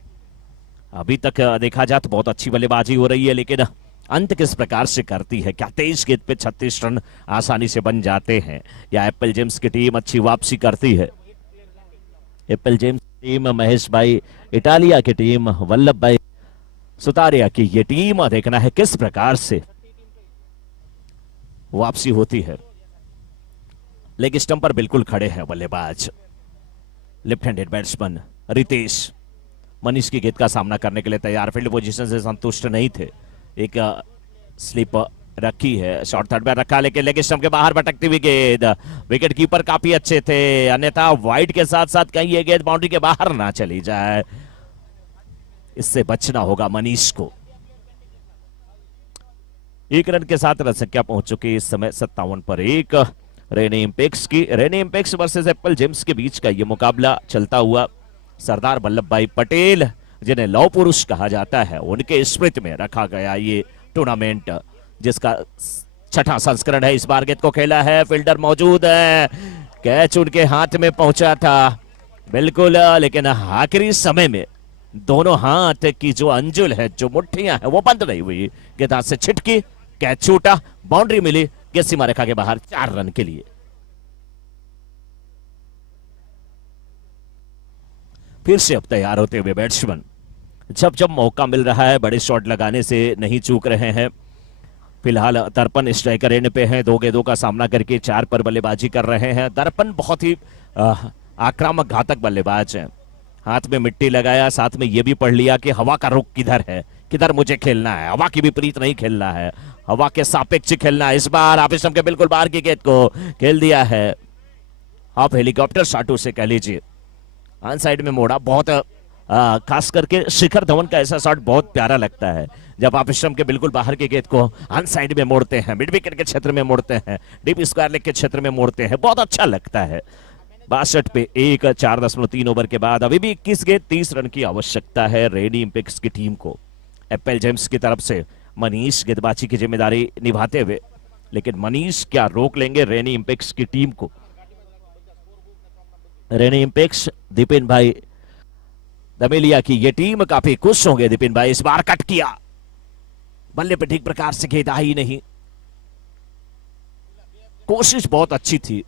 अभी तक देखा जाए तो बहुत अच्छी बल्लेबाजी हो रही है, लेकिन अंत किस प्रकार से करती है। क्या 23 गेंद पे 36 रन आसानी से बन जाते हैं, या एप्पल जेम्स की टीम अच्छी वापसी करती है। एप्पल जेम्स की टीम, महेश भाई इटालिया की टीम, वल्लभ भाई सुतारिया की ये टीम, देखना है किस प्रकार से वापसी होती है। लेग स्टंप पर बिल्कुल खड़े हैं बल्लेबाज left handed batsman Ritesh. Manish की गेंद का सामना करने के लिए तैयार, फील्ड पोजीशन से संतुष्ट नहीं थे। एक स्लिप रखी है, शॉर्ट थर्ड में रखा, लेकिन लेग स्टंप के बाहर भटकती हुई गेंद। विकेट कीपर काफी अच्छे थे, अन्यथा वाइड के साथ साथ कहीं ये गेंद बाउंड्री के बाहर ना चली जाए, इससे बचना होगा मनीष को। 1 रन के साथ रन संख्या पहुंच चुकी इस समय 57 पर 1 रेनी इंपेक्स की। रेनी इंपेक्स वर्सेस एप्पल जेम्स के बीच का यह मुकाबला चलता हुआ सरदार वल्लभ भाई पटेल, जिन्हें लौह पुरुष कहा जाता है, उनके स्मृति में रखा गया ये टूर्नामेंट, जिसका 6ठा संस्करण है। इस बार गेंद को खेला है, फील्डर मौजूद है, कैच उनके हाथ में पहुंचा था बिल्कुल, लेकिन आखिरी समय में दोनों हाथ की जो अंजुल है, जो मुट्ठियां हैं, वो बंद नहीं हुई। गेंद हाथ से छिटकी, कैच छूटा, बाउंड्री मिली, गेंद सीमा रेखा के बाहर 4 रन के लिए। फिर से अब तैयार होते हुए बैट्समैन, जब जब मौका मिल रहा है बड़े शॉट लगाने से नहीं चूक रहे हैं। फिलहाल दर्पण स्ट्राइकर एंड पे हैं, 2 गेंदों का सामना करके 4 पर बल्लेबाजी कर रहे हैं। दर्पण बहुत ही आक्रामक घातक बल्लेबाज हैं। हाथ में मिट्टी लगाया, साथ में यह भी पढ़ लिया कि हवा का रुख किधर है, किधर मुझे खेलना है, हवा की विपरीत नहीं खेलना है, हवा के सापेक्ष खेलना है। इस बार आप के बिल्कुल बाहर की गेंद को खेल दिया है, आप हेलीकॉप्टर शॉट उसे कह लीजिए, ऑन साइड में मोड़ा। बहुत खास करके शिखर धवन का ऐसा शॉट बहुत प्यारा लगता है, जब आप के बिल्कुल बाहर के गेंद को ऑन साइड में मोड़ते हैं, मिड विकेट के क्षेत्र में मोड़ते हैं, डीप स्क्वायर लेग के क्षेत्र में मोड़ते हैं, बहुत अच्छा लगता है। 62 पे 1, 4.3 ओवर के बाद अभी भी 21 गेंद 30 रन की आवश्यकता है रेनी इंपेक्स की टीम को। एप्पल जेम्स की तरफ से मनीष गेंदबाजी की जिम्मेदारी निभाते हुए, लेकिन मनीष क्या रोक लेंगे रेनी इंपेक्स की टीम को। रेनी इंपेक्स, दीपिन भाई दमेलिया की ये टीम काफी खुश होंगे। दीपिन भाई इस बार कट किया, बल्ले पे ठीक प्रकार से गेंद आई नहीं। कोशिश बहुत अच्छी थी,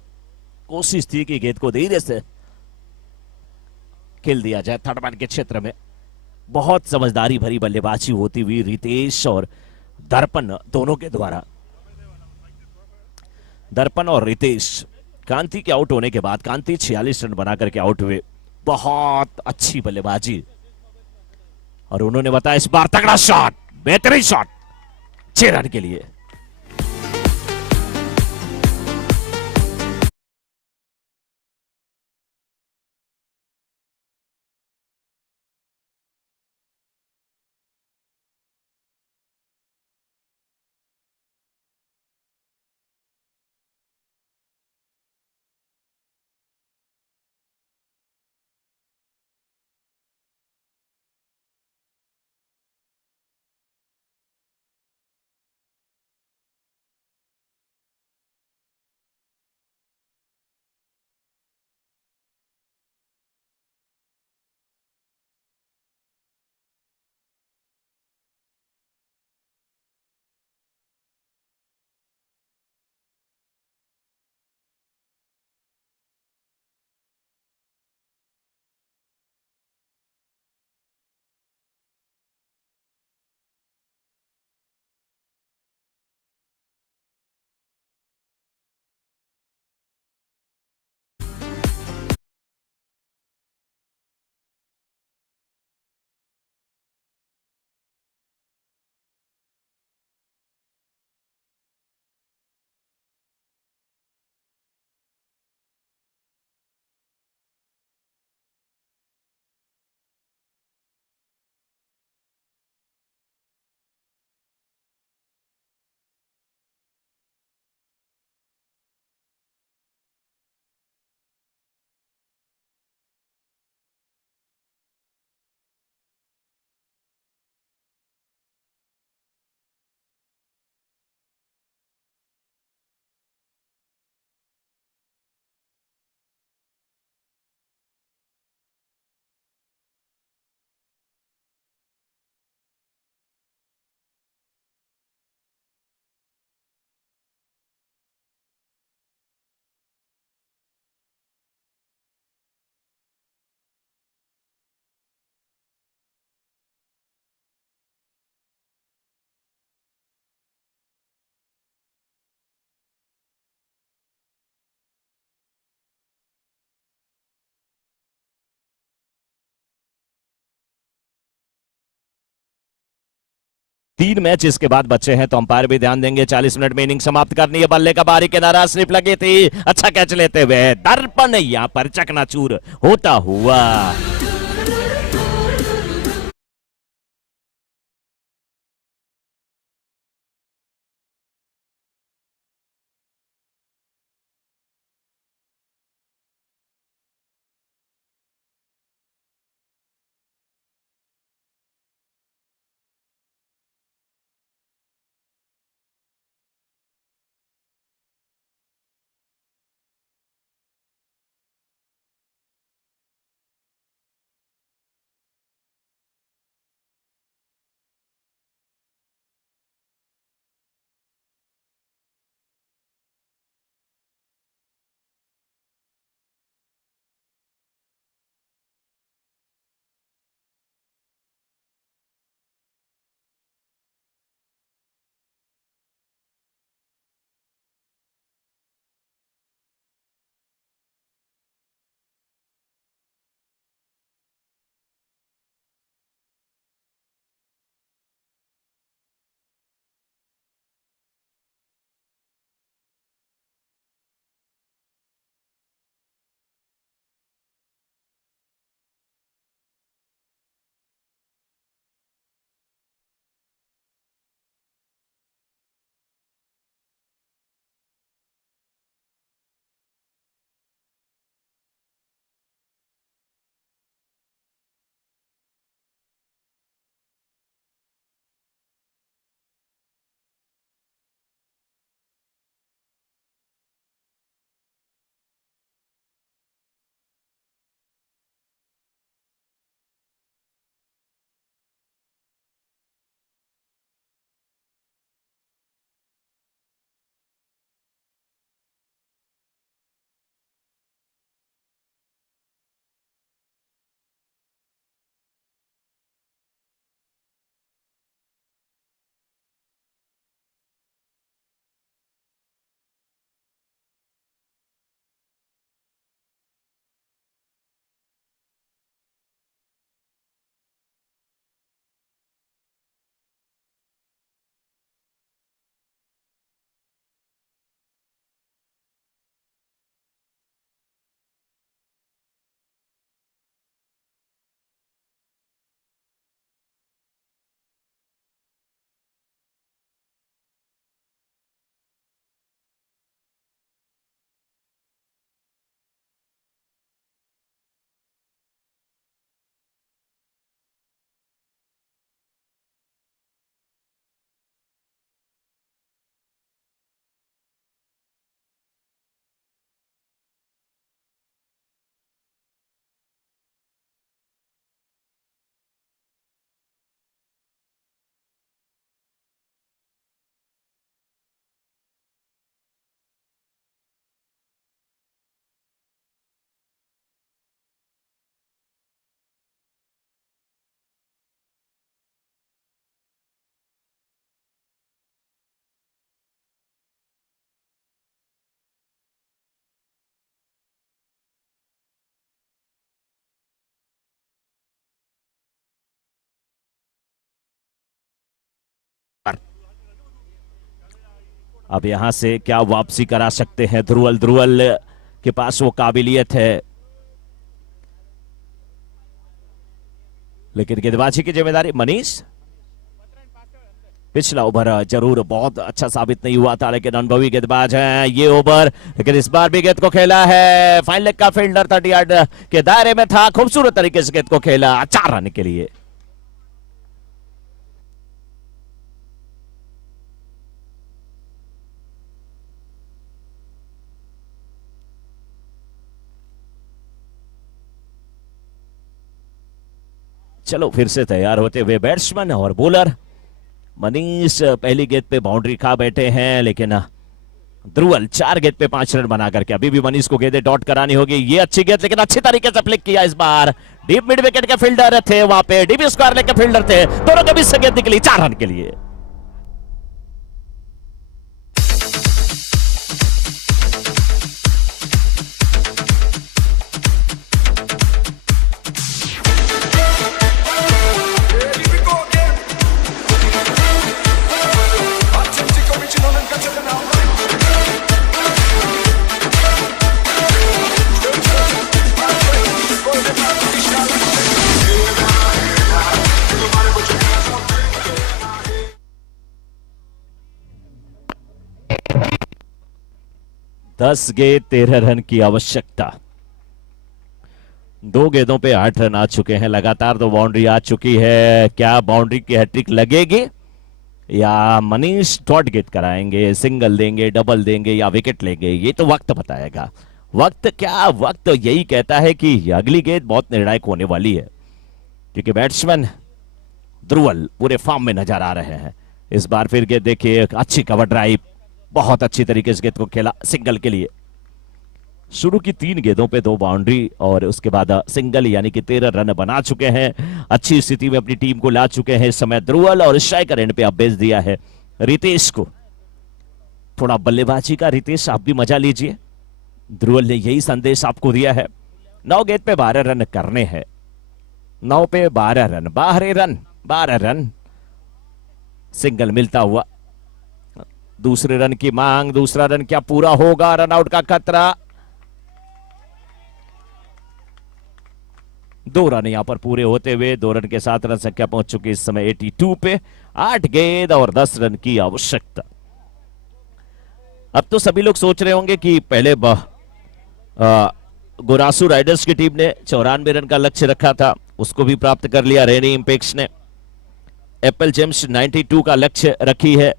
कोशिश थी कि गेंद को धीरे से खेल दिया जाए थर्ड मैन के क्षेत्र में। बहुत समझदारी भरी बल्लेबाजी होती हुई रितेश और दर्पण दोनों के द्वारा। दर्पण और रितेश, कांति के आउट होने के बाद कांति 46 रन बनाकर के आउट हुए। बहुत अच्छी बल्लेबाजी, और उन्होंने बताया इस बार तगड़ा शॉट, बेहतरीन शॉट 6 रन के लिए। 3 मैच इसके बाद बचे हैं, तो अंपायर भी ध्यान देंगे। 40 मिनट में इनिंग समाप्त करनी है। बल्ले का बारी किनारा, स्लिप लगी थी, अच्छा कैच लेते हुए दर्पण यहां पर चकनाचूर होता हुआ। अब यहां से क्या वापसी करा सकते हैं ध्रुवल? ध्रुवल के पास वो काबिलियत है, लेकिन गेंदबाजी की जिम्मेदारी मनीष। पिछला ओवर जरूर बहुत अच्छा साबित नहीं हुआ था, लेकिन अनुभवी गेंदबाज हैं ये ओवर, लेकिन इस बार भी गेंद को खेला है। फाइन लेग का फील्डर 30 यार्ड के दायरे में था, खूबसूरत तरीके से गेंद को खेला 4 रन के लिए। चलो फिर से तैयार होते हुए बैट्समैन और बॉलर। मनीष पहली गेंद पे बाउंड्री खा बैठे हैं, लेकिन ध्रुवल 4 गेंद पे 5 रन बना करके अभी भी मनीष को गेंदें डॉट करानी होगी। ये अच्छी गेंद, लेकिन अच्छी तरीके से फ्लिक किया इस बार। डीप मिड विकेट के फील्डर थे वहां पे, डीप स्क्वायर लेग के फील्डर थे, दोनों के बीच से गेंद निकली 4 रन के लिए। 10 गेंद 13 रन की आवश्यकता। 2 गेंदों पे 8 रन आ चुके हैं, लगातार 2 बाउंड्री आ चुकी है। क्या बाउंड्री की हैट्रिक लगेगी या मनीष डॉट गेंद कराएंगे, सिंगल देंगे, डबल देंगे या विकेट लेंगे, ये तो वक्त बताएगा। वक्त क्या, वक्त यही कहता है कि अगली गेंद बहुत निर्णायक होने वाली है, क्योंकि बैट्समैन ध्रुवल पूरे फॉर्म में नजर आ रहे हैं। इस बार फिर गेंद देखिए, अच्छी कवर ड्राइव, बहुत अच्छी तरीके से गेंद को खेला सिंगल के लिए। शुरू की 3 गेंदों पे 2 बाउंड्री और उसके बाद सिंगल, यानी कि 13 रन बना चुके हैं। अच्छी स्थिति में अपनी टीम को ला चुके हैं इस समय ध्रुवल, और स्ट्राइकर एंड पे अब भेज दिया है रितेश को। थोड़ा बल्लेबाजी का रितेश आप भी मजा लीजिए, ध्रुवल ने यही संदेश आपको दिया है। 9 गेंद पे 12 रन करने हैं, 9 पे 12 रन, 12 रन, सिंगल मिलता हुआ। दूसरे रन की मांग, दूसरा रन क्या पूरा होगा, रन आउट का खतरा। 2 रन यहां पर पूरे होते हुए 2 रन के साथ रन संख्या पहुंच चुकी इस समय 82 पे। 8 गेंद और 10 रन की आवश्यकता। अब तो सभी लोग सोच रहे होंगे कि पहले गोरासू राइडर्स की टीम ने 94 रन का लक्ष्य रखा था, उसको भी प्राप्त कर लिया रेनी इंपेक्स ने। एप्पल जेम्स 92 का लक्ष्य रखी है,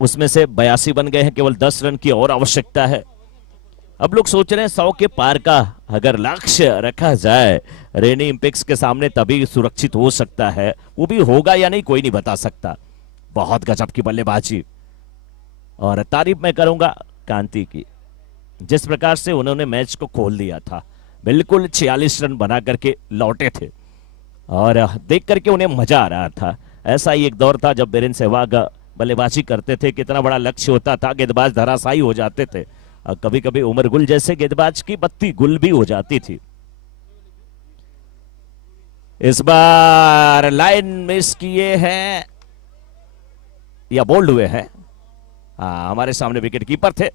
उसमें से 82 बन गए हैं, केवल 10 रन की और आवश्यकता है। अब लोग सोच रहे हैं 100 के पार का अगर लक्ष्य रखा जाए रेनी इंपेक्स के सामने तभी सुरक्षित हो सकता है। वो भी होगा या नहीं कोई नहीं बता सकता। बहुत गजब की बल्लेबाजी, और तारीफ मैं करूंगा कांति की, जिस प्रकार से उन्होंने मैच को खोल दिया था। बिल्कुल 46 रन बना करके लौटे थे और देख करके उन्हें मजा आ रहा था। ऐसा ही एक दौर था जब बीरेन सहवाग बल्लेबाजी करते थे, कितना बड़ा लक्ष्य होता था, गेंदबाज धराशायी हो जाते थे। कभी कभी उमर गुल जैसे गेंदबाज की बत्ती गुल भी हो जाती थी। इस बार लाइन मिस किए हैं या बोल्ड हुए हैं। हमारे सामने विकेट कीपर थे।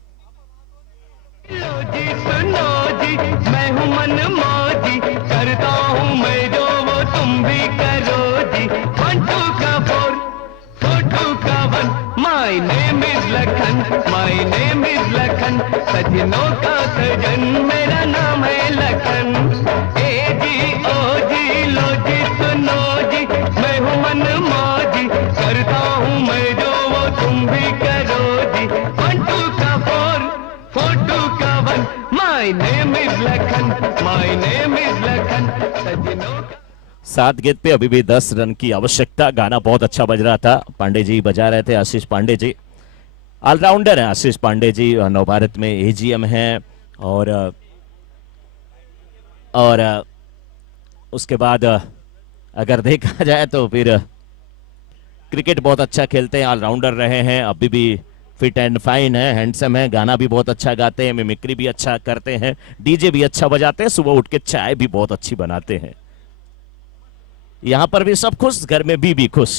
लो जी सुनो जी, मैं हूँ मन मौजी, करता हूँ मैं जो वो तुम भी करो जी। 1 2 का 4 4 2 का 1, my name is Lakhan, my name is Lakhan, सजनों का सजन मेरा नाम है लखन। ए जी ओ जी, लो जी सुनो जी, मैं हूँ मन मौजी, करता हूँ मैं जो वो तुम भी करो जी। 1 2 का 4 4 2 का 1, my name is Lakhan, my name is Lakhan, सजनों का। 7 गेंद पे अभी भी 10 रन की आवश्यकता। गाना बहुत अच्छा बज रहा था, पांडे जी बजा रहे थे, आशीष पांडे जी ऑलराउंडर हैं। आशीष पांडे जी नवभारत में एजीएम हैं, और उसके बाद अगर देखा जाए तो फिर क्रिकेट बहुत अच्छा खेलते हैं, ऑलराउंडर रहे हैं, अभी भी फिट एंड फाइन है, हैंडसम है, गाना भी बहुत अच्छा गाते हैं, मिमिक्री भी अच्छा करते हैं, डीजे भी अच्छा बजाते हैं, सुबह उठ के चाय भी बहुत अच्छी बनाते हैं। यहां पर भी सब खुश, घर में बीबी खुश।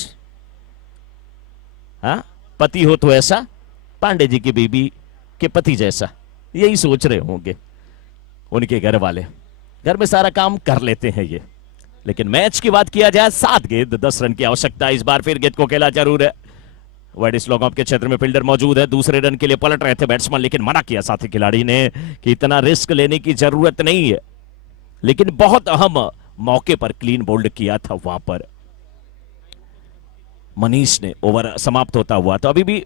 हाँ, पति हो तो ऐसा, पांडे जी की बीबी के पति जैसा, यही सोच रहे होंगे उनके घर वाले। घर में सारा काम कर लेते हैं ये। लेकिन मैच की बात किया जाए, 7 गेंद 10 रन की आवश्यकता। इस बार फिर गेंद को खेला जरूर है। वाइड स्लॉग ऑफ के क्षेत्र में फील्डर मौजूद है, दूसरे रन के लिए पलट रहे थे बैट्समैन, लेकिन मना किया साथी खिलाड़ी ने कि इतना रिस्क लेने की जरूरत नहीं है। लेकिन बहुत अहम मौके पर क्लीन बोल्ड किया था वहां पर मनीष ने। ओवर समाप्त होता हुआ तो अभी भी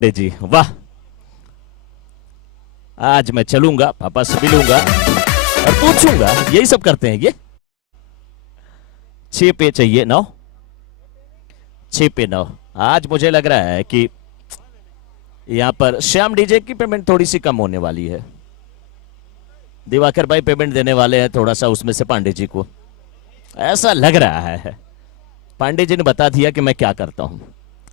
जी वाह, आज मैं चलूंगा, पापा से मिलूंगा और पूछूंगा। यही सब करते हैं ये। 6 पे चाहिए 9, 6 पे 9। आज मुझे लग रहा है कि यहां पर श्याम डीजे की पेमेंट थोड़ी सी कम होने वाली है। दिवाकर भाई पेमेंट देने वाले हैं थोड़ा सा उसमें से पांडे जी को, ऐसा लग रहा है। पांडे जी ने बता दिया कि मैं क्या करता हूं।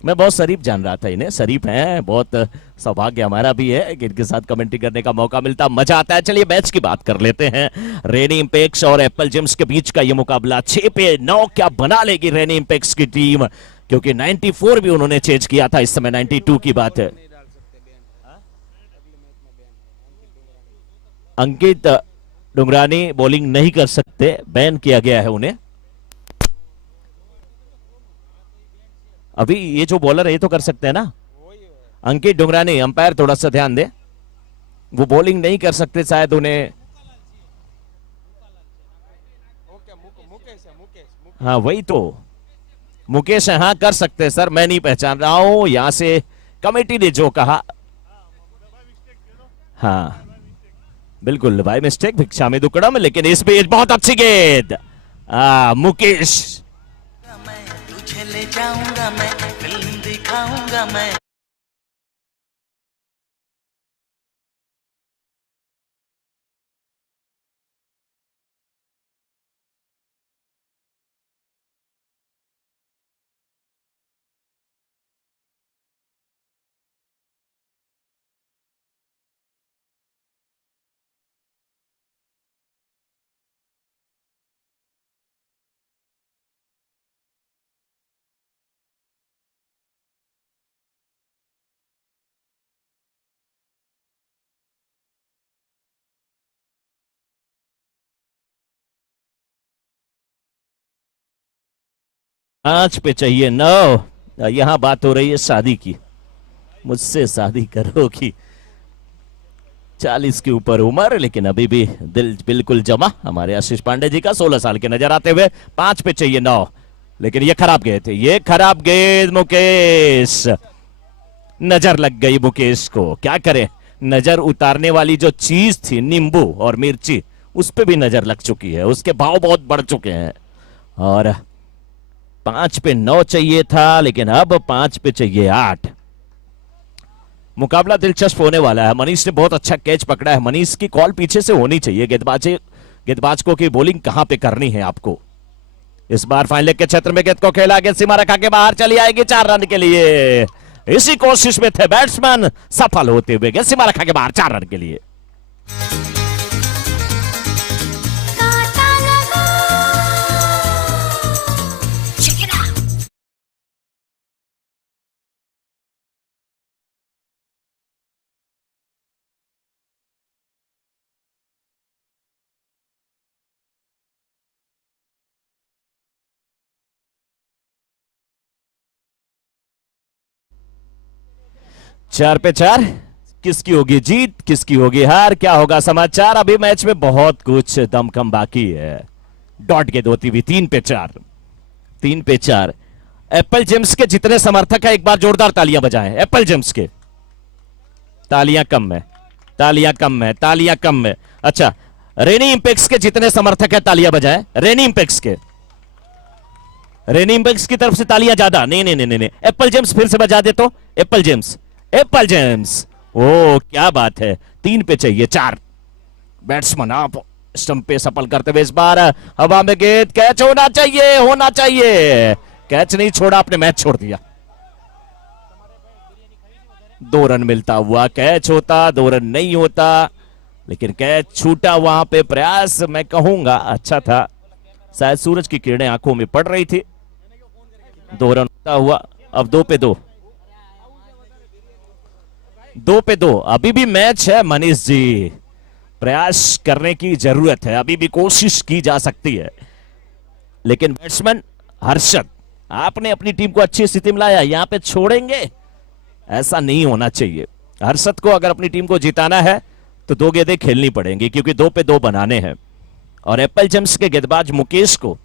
मैं बहुत शरीफ जान रहा था इन्हें, शरीफ हैं, बहुत सौभाग्य हमारा भी है कि इनके साथ कमेंट्री करने का मौका मिलता, मजा आता है। चलिए मैच की बात कर लेते हैं। रेनी इंपेक्स और एप्पल जिम्स के बीच का ये मुकाबला 6 पे 9 क्या बना लेगी रेनी इंपेक्स की टीम, क्योंकि 94 भी उन्होंने चेंज किया था, इस समय 92 की बात है। अंकित डुंगरानी बॉलिंग नहीं कर सकते, बैन किया गया है उन्हें। अभी ये जो बॉलर है ये तो कर सकते हैं ना, अंकित डुंगरानी। अंपायर थोड़ा सा ध्यान दे, वो बॉलिंग नहीं कर सकते शायद उन्हें। हाँ वही तो, मुकेश है, हाँ कर सकते हैं सर, मैं नहीं पहचान रहा हूं यहां से कमेटी ने जो कहा। हाँ बिल्कुल भाई मिस्टेक, भिक्षा में दुकड़म, लेकिन इस बीच बहुत अच्छी गेंद। मुकेश, मैं तुझे ले जाऊंगा, मैं फिल्म दिखाऊंगा मैं। पांच पे चाहिए 9। यहां बात हो रही है शादी की, मुझसे शादी करोगी। 40 के ऊपर उम्र, लेकिन अभी भी दिल बिल्कुल जमा हमारे आशीष पांडे जी का। 16 साल के नजर आते हुए 5 पे चाहिए 9, लेकिन ये खराब गेंद थे, ये खराब गेंद। मुकेश, नजर लग गई मुकेश को, क्या करें, नजर उतारने वाली जो चीज थी नींबू और मिर्ची, उस पे भी नजर लग चुकी है, उसके भाव बहुत बढ़ चुके हैं। और 5 पे 9 चाहिए था, लेकिन अब 5 पे चाहिए 8। मुकाबला दिलचस्प होने वाला है। मनीष ने बहुत अच्छा कैच पकड़ा है, मनीष की कॉल पीछे से होनी चाहिए। गेंदबाज को की बॉलिंग कहां पे करनी है आपको। इस बार फाइन लेग के क्षेत्र में गेंद को खेला, गेंद सीमा रखा के बाहर चली आएगी 4 रन के लिए। इसी कोशिश में थे बैट्समैन, सफल होते हुए गेंद सीमा रखा के बाहर 4 रन के लिए। चार पे 4, किसकी होगी जीत, किसकी होगी हार, क्या होगा समाचार। अभी मैच में बहुत कुछ दमखम बाकी है। डॉट गेंद होती हुई 3 पे 4, 3 पे 4। एप्पल जेम्स के जितने समर्थक है एक बार जोरदार तालियां बजाएं। एप्पल जेम्स के तालियां कम है, तालियां कम है, तालियां कम है। अच्छा, रेनी इंपेक्स के जितने समर्थक है तालियां बजाएं। रेनी इंपेक्स के, रेनी इंपेक्स की तरफ से तालियां ज्यादा। नहीं नहीं नहीं नहीं, एप्पल जेम्स फिर से बजा दे तो। एप्पल जेम्स, एप्पल जेम्स, ओ क्या बात है। 3 पे चाहिए 4। बैट्समैन आप स्टंप पे सफल करते हुए इस बार हवा में गेंद, कैच होना चाहिए, होना चाहिए। कैच नहीं छोड़ा, आपने मैच छोड़ दिया। 2 रन मिलता हुआ कैच होता, 2 रन नहीं होता, लेकिन कैच छूटा। वहां पे प्रयास मैं कहूंगा अच्छा था, शायद सूरज की किरणें आंखों में पड़ रही थी। 2 रन होता हुआ, अब 2 पे 2, 2 पे 2। अभी भी मैच है मनीष जी, प्रयास करने की जरूरत है, अभी भी कोशिश की जा सकती है। लेकिन बैट्समैन हर्षद, आपने अपनी टीम को अच्छी स्थिति में लाया, यहां पे छोड़ेंगे, ऐसा नहीं होना चाहिए। हर्षद को अगर अपनी टीम को जिताना है तो 2 गेंदें खेलनी पड़ेंगी, क्योंकि 2 पे 2 बनाने हैं। और एप्पल जेम्स के गेंदबाज मुकेश को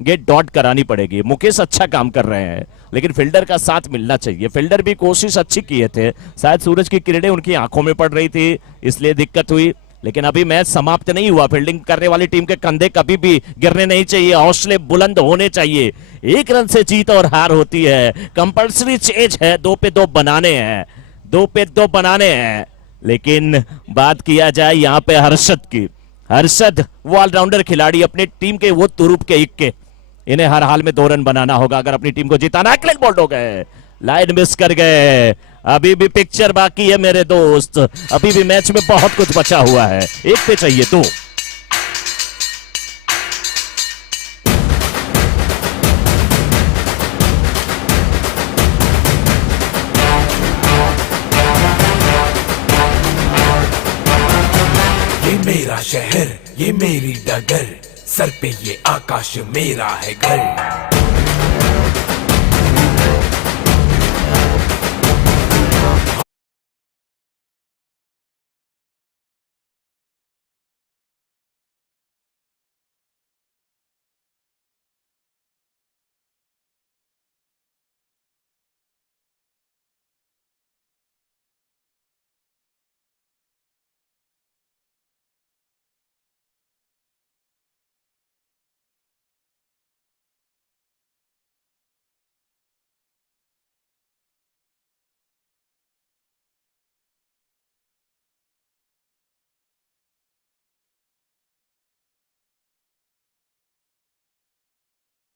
गेट डॉट करानी पड़ेगी। मुकेश अच्छा काम कर रहे हैं, लेकिन फील्डर का साथ मिलना चाहिए। फील्डर भी कोशिश अच्छी किए थे, शायद सूरज की किरणें उनकी आंखों में पड़ रही थी, इसलिए दिक्कत हुई। लेकिन अभी मैच समाप्त नहीं हुआ। फील्डिंग करने वाली टीम के कंधे कभी भी गिरने नहीं चाहिए, हौसले बुलंद होने चाहिए। 1 रन से जीत और हार होती है। कंपल्सरी चेज है, 2 पे 2 बनाने हैं, 2 पे 2 बनाने हैं। लेकिन बात किया जाए यहाँ पे हर्षद की, हर्षद वो ऑलराउंडर खिलाड़ी, अपनी टीम के वो तुरुप के इक्के, इन्हें हर हाल में 2 रन बनाना होगा अगर अपनी टीम को जिताना। क्लिक बोल्ड हो गए, लाइन मिस कर गए। अभी भी पिक्चर बाकी है मेरे दोस्त, अभी भी मैच में बहुत कुछ बचा हुआ है। 1 पे चाहिए 2। ये मेरा शहर, ये मेरी डगर, सर पे ये आकाश मेरा है घर।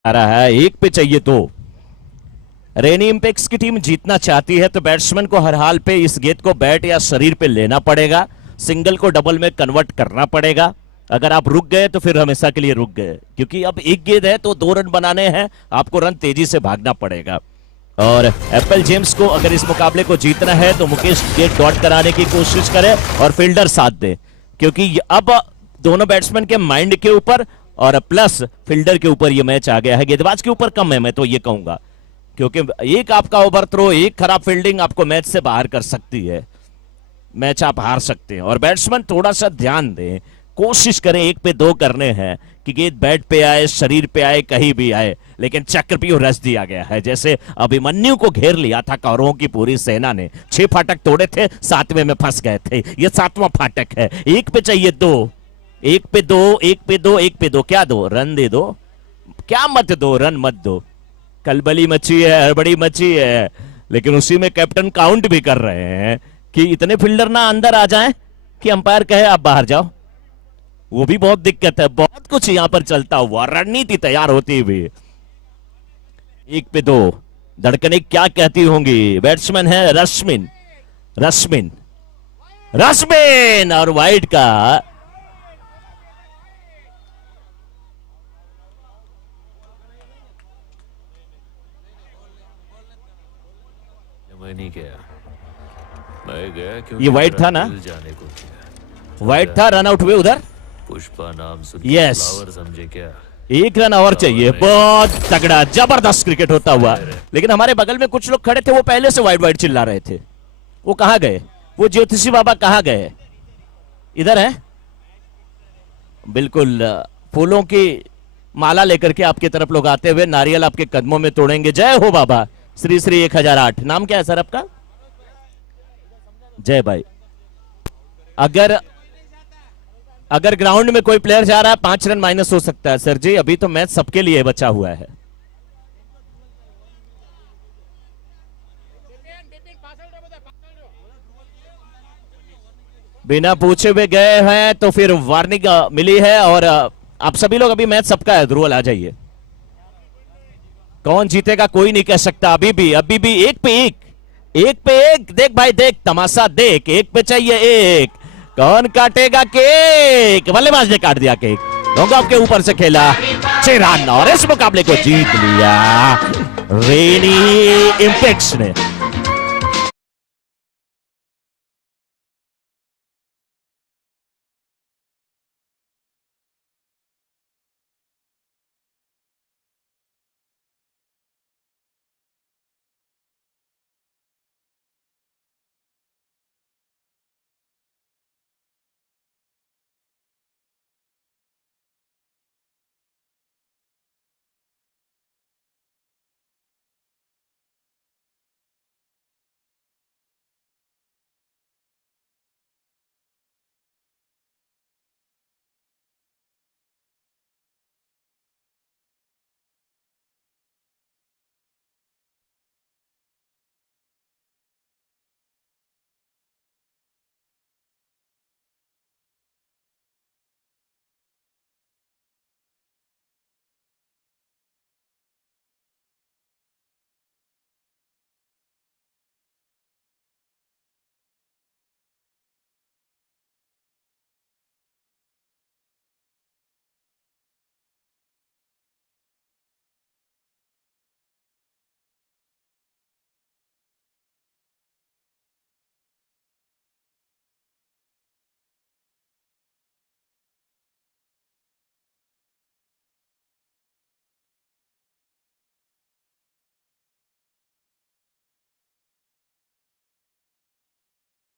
आ रहा है, 1 पे चाहिए 2। रेनी इंपेक्स की टीम जीतना चाहती है तो बैट्समैन को हर हाल पे इस गेंद को बैट या शरीर पे लेना पड़ेगा, सिंगल को डबल में कन्वर्ट करना पड़ेगा। अगर आप रुक गए तो फिर हमेशा के लिए रुक गए, क्योंकि अब 1 गेंद है तो 2 रन बनाने हैं, आपको रन तेजी से भागना पड़ेगा। और एप्पल जेम्स को अगर इस मुकाबले को जीतना है तो मुकेश गेट डॉट कराने की कोशिश करे और फील्डर साथ दे, क्योंकि अब दोनों बैट्समैन के माइंड के ऊपर और प्लस फील्डर के ऊपर ये मैच आ गया है। गेंदबाज के ऊपर कम है, मैं तो ये कहूंगा, क्योंकि एक आपका ओवर थ्रो, एक खराब फील्डिंग आपको मैच से बाहर कर सकती है, मैच आप हार सकते हैं। और बैट्समैन थोड़ा सा ध्यान दें, कोशिश करें 1 पे 2 करने हैं कि गेंद बैट पे आए, शरीर पे आए, कहीं भी आए, लेकिन चक्रव्यूह रच दिया गया है। जैसे अभिमन्यु को घेर लिया था कौरवों की पूरी सेना ने, 6 फाटक तोड़े थे, 7वें में फंस गए थे, ये 7वां फाटक है। 1 पे चाहिए 2, 1 पे 2, 1 पे 2, 1 पे 2, क्या दो? रन दे दो, क्या मत दो, रन मत दो। कलबली मची है, हड़बड़ी मची है, लेकिन उसी में कैप्टन काउंट भी कर रहे हैं कि इतने फील्डर ना अंदर आ जाएं कि अंपायर कहे आप बाहर जाओ। वो भी बहुत दिक्कत है, बहुत कुछ यहां पर चलता हुआ, रणनीति तैयार होती हुई। 1 पे 2, धड़कने क्या कहती होंगी? बैट्समैन है रश्मिन, रश्मिन, रश्मिन, और वाइड का मैं नहीं गया, मैं गया क्योंकि ये वाइड था ना? दिल जाने को किया। वाइड था, रन आउट हुए उधर। पुष्पा नाम सुन Yes. फ्लावर समझे क्या? 1 रन और चाहिए। बहुत तगड़ा जबरदस्त क्रिकेट होता हुआ, लेकिन हमारे बगल में कुछ लोग खड़े थे, वो पहले से वाइड वाइड चिल्ला रहे थे। वो कहां गए? वो ज्योतिषी बाबा कहां गए? इधर है, बिल्कुल फूलों की माला लेकर के आपकी तरफ लोग आते हुए नारियल आपके कदमों में तोड़ेंगे। जय हो बाबा, श्री श्री 1008। नाम क्या है सर आपका? जय भाई। अगर ग्राउंड में कोई प्लेयर जा रहा है 5 रन माइनस हो सकता है सर जी, अभी तो मैच सबके लिए बचा हुआ है। बिना पूछे हुए गए हैं तो फिर वार्निंग मिली है, और आप सभी लोग, अभी मैच सबका है, ध्रुवल आ जाइए। कौन जीतेगा कोई नहीं कह सकता, अभी भी 1 पे 1, 1 पे 1। देख भाई देख, तमाशा देख, 1 पे चाहिए 1। कौन काटेगा केक? बल्लेबाज ने काट दिया केक, डोंगाव के ऊपर से खेला 6 रन और इस मुकाबले को जीत लिया रेनी इंपेक्स ने।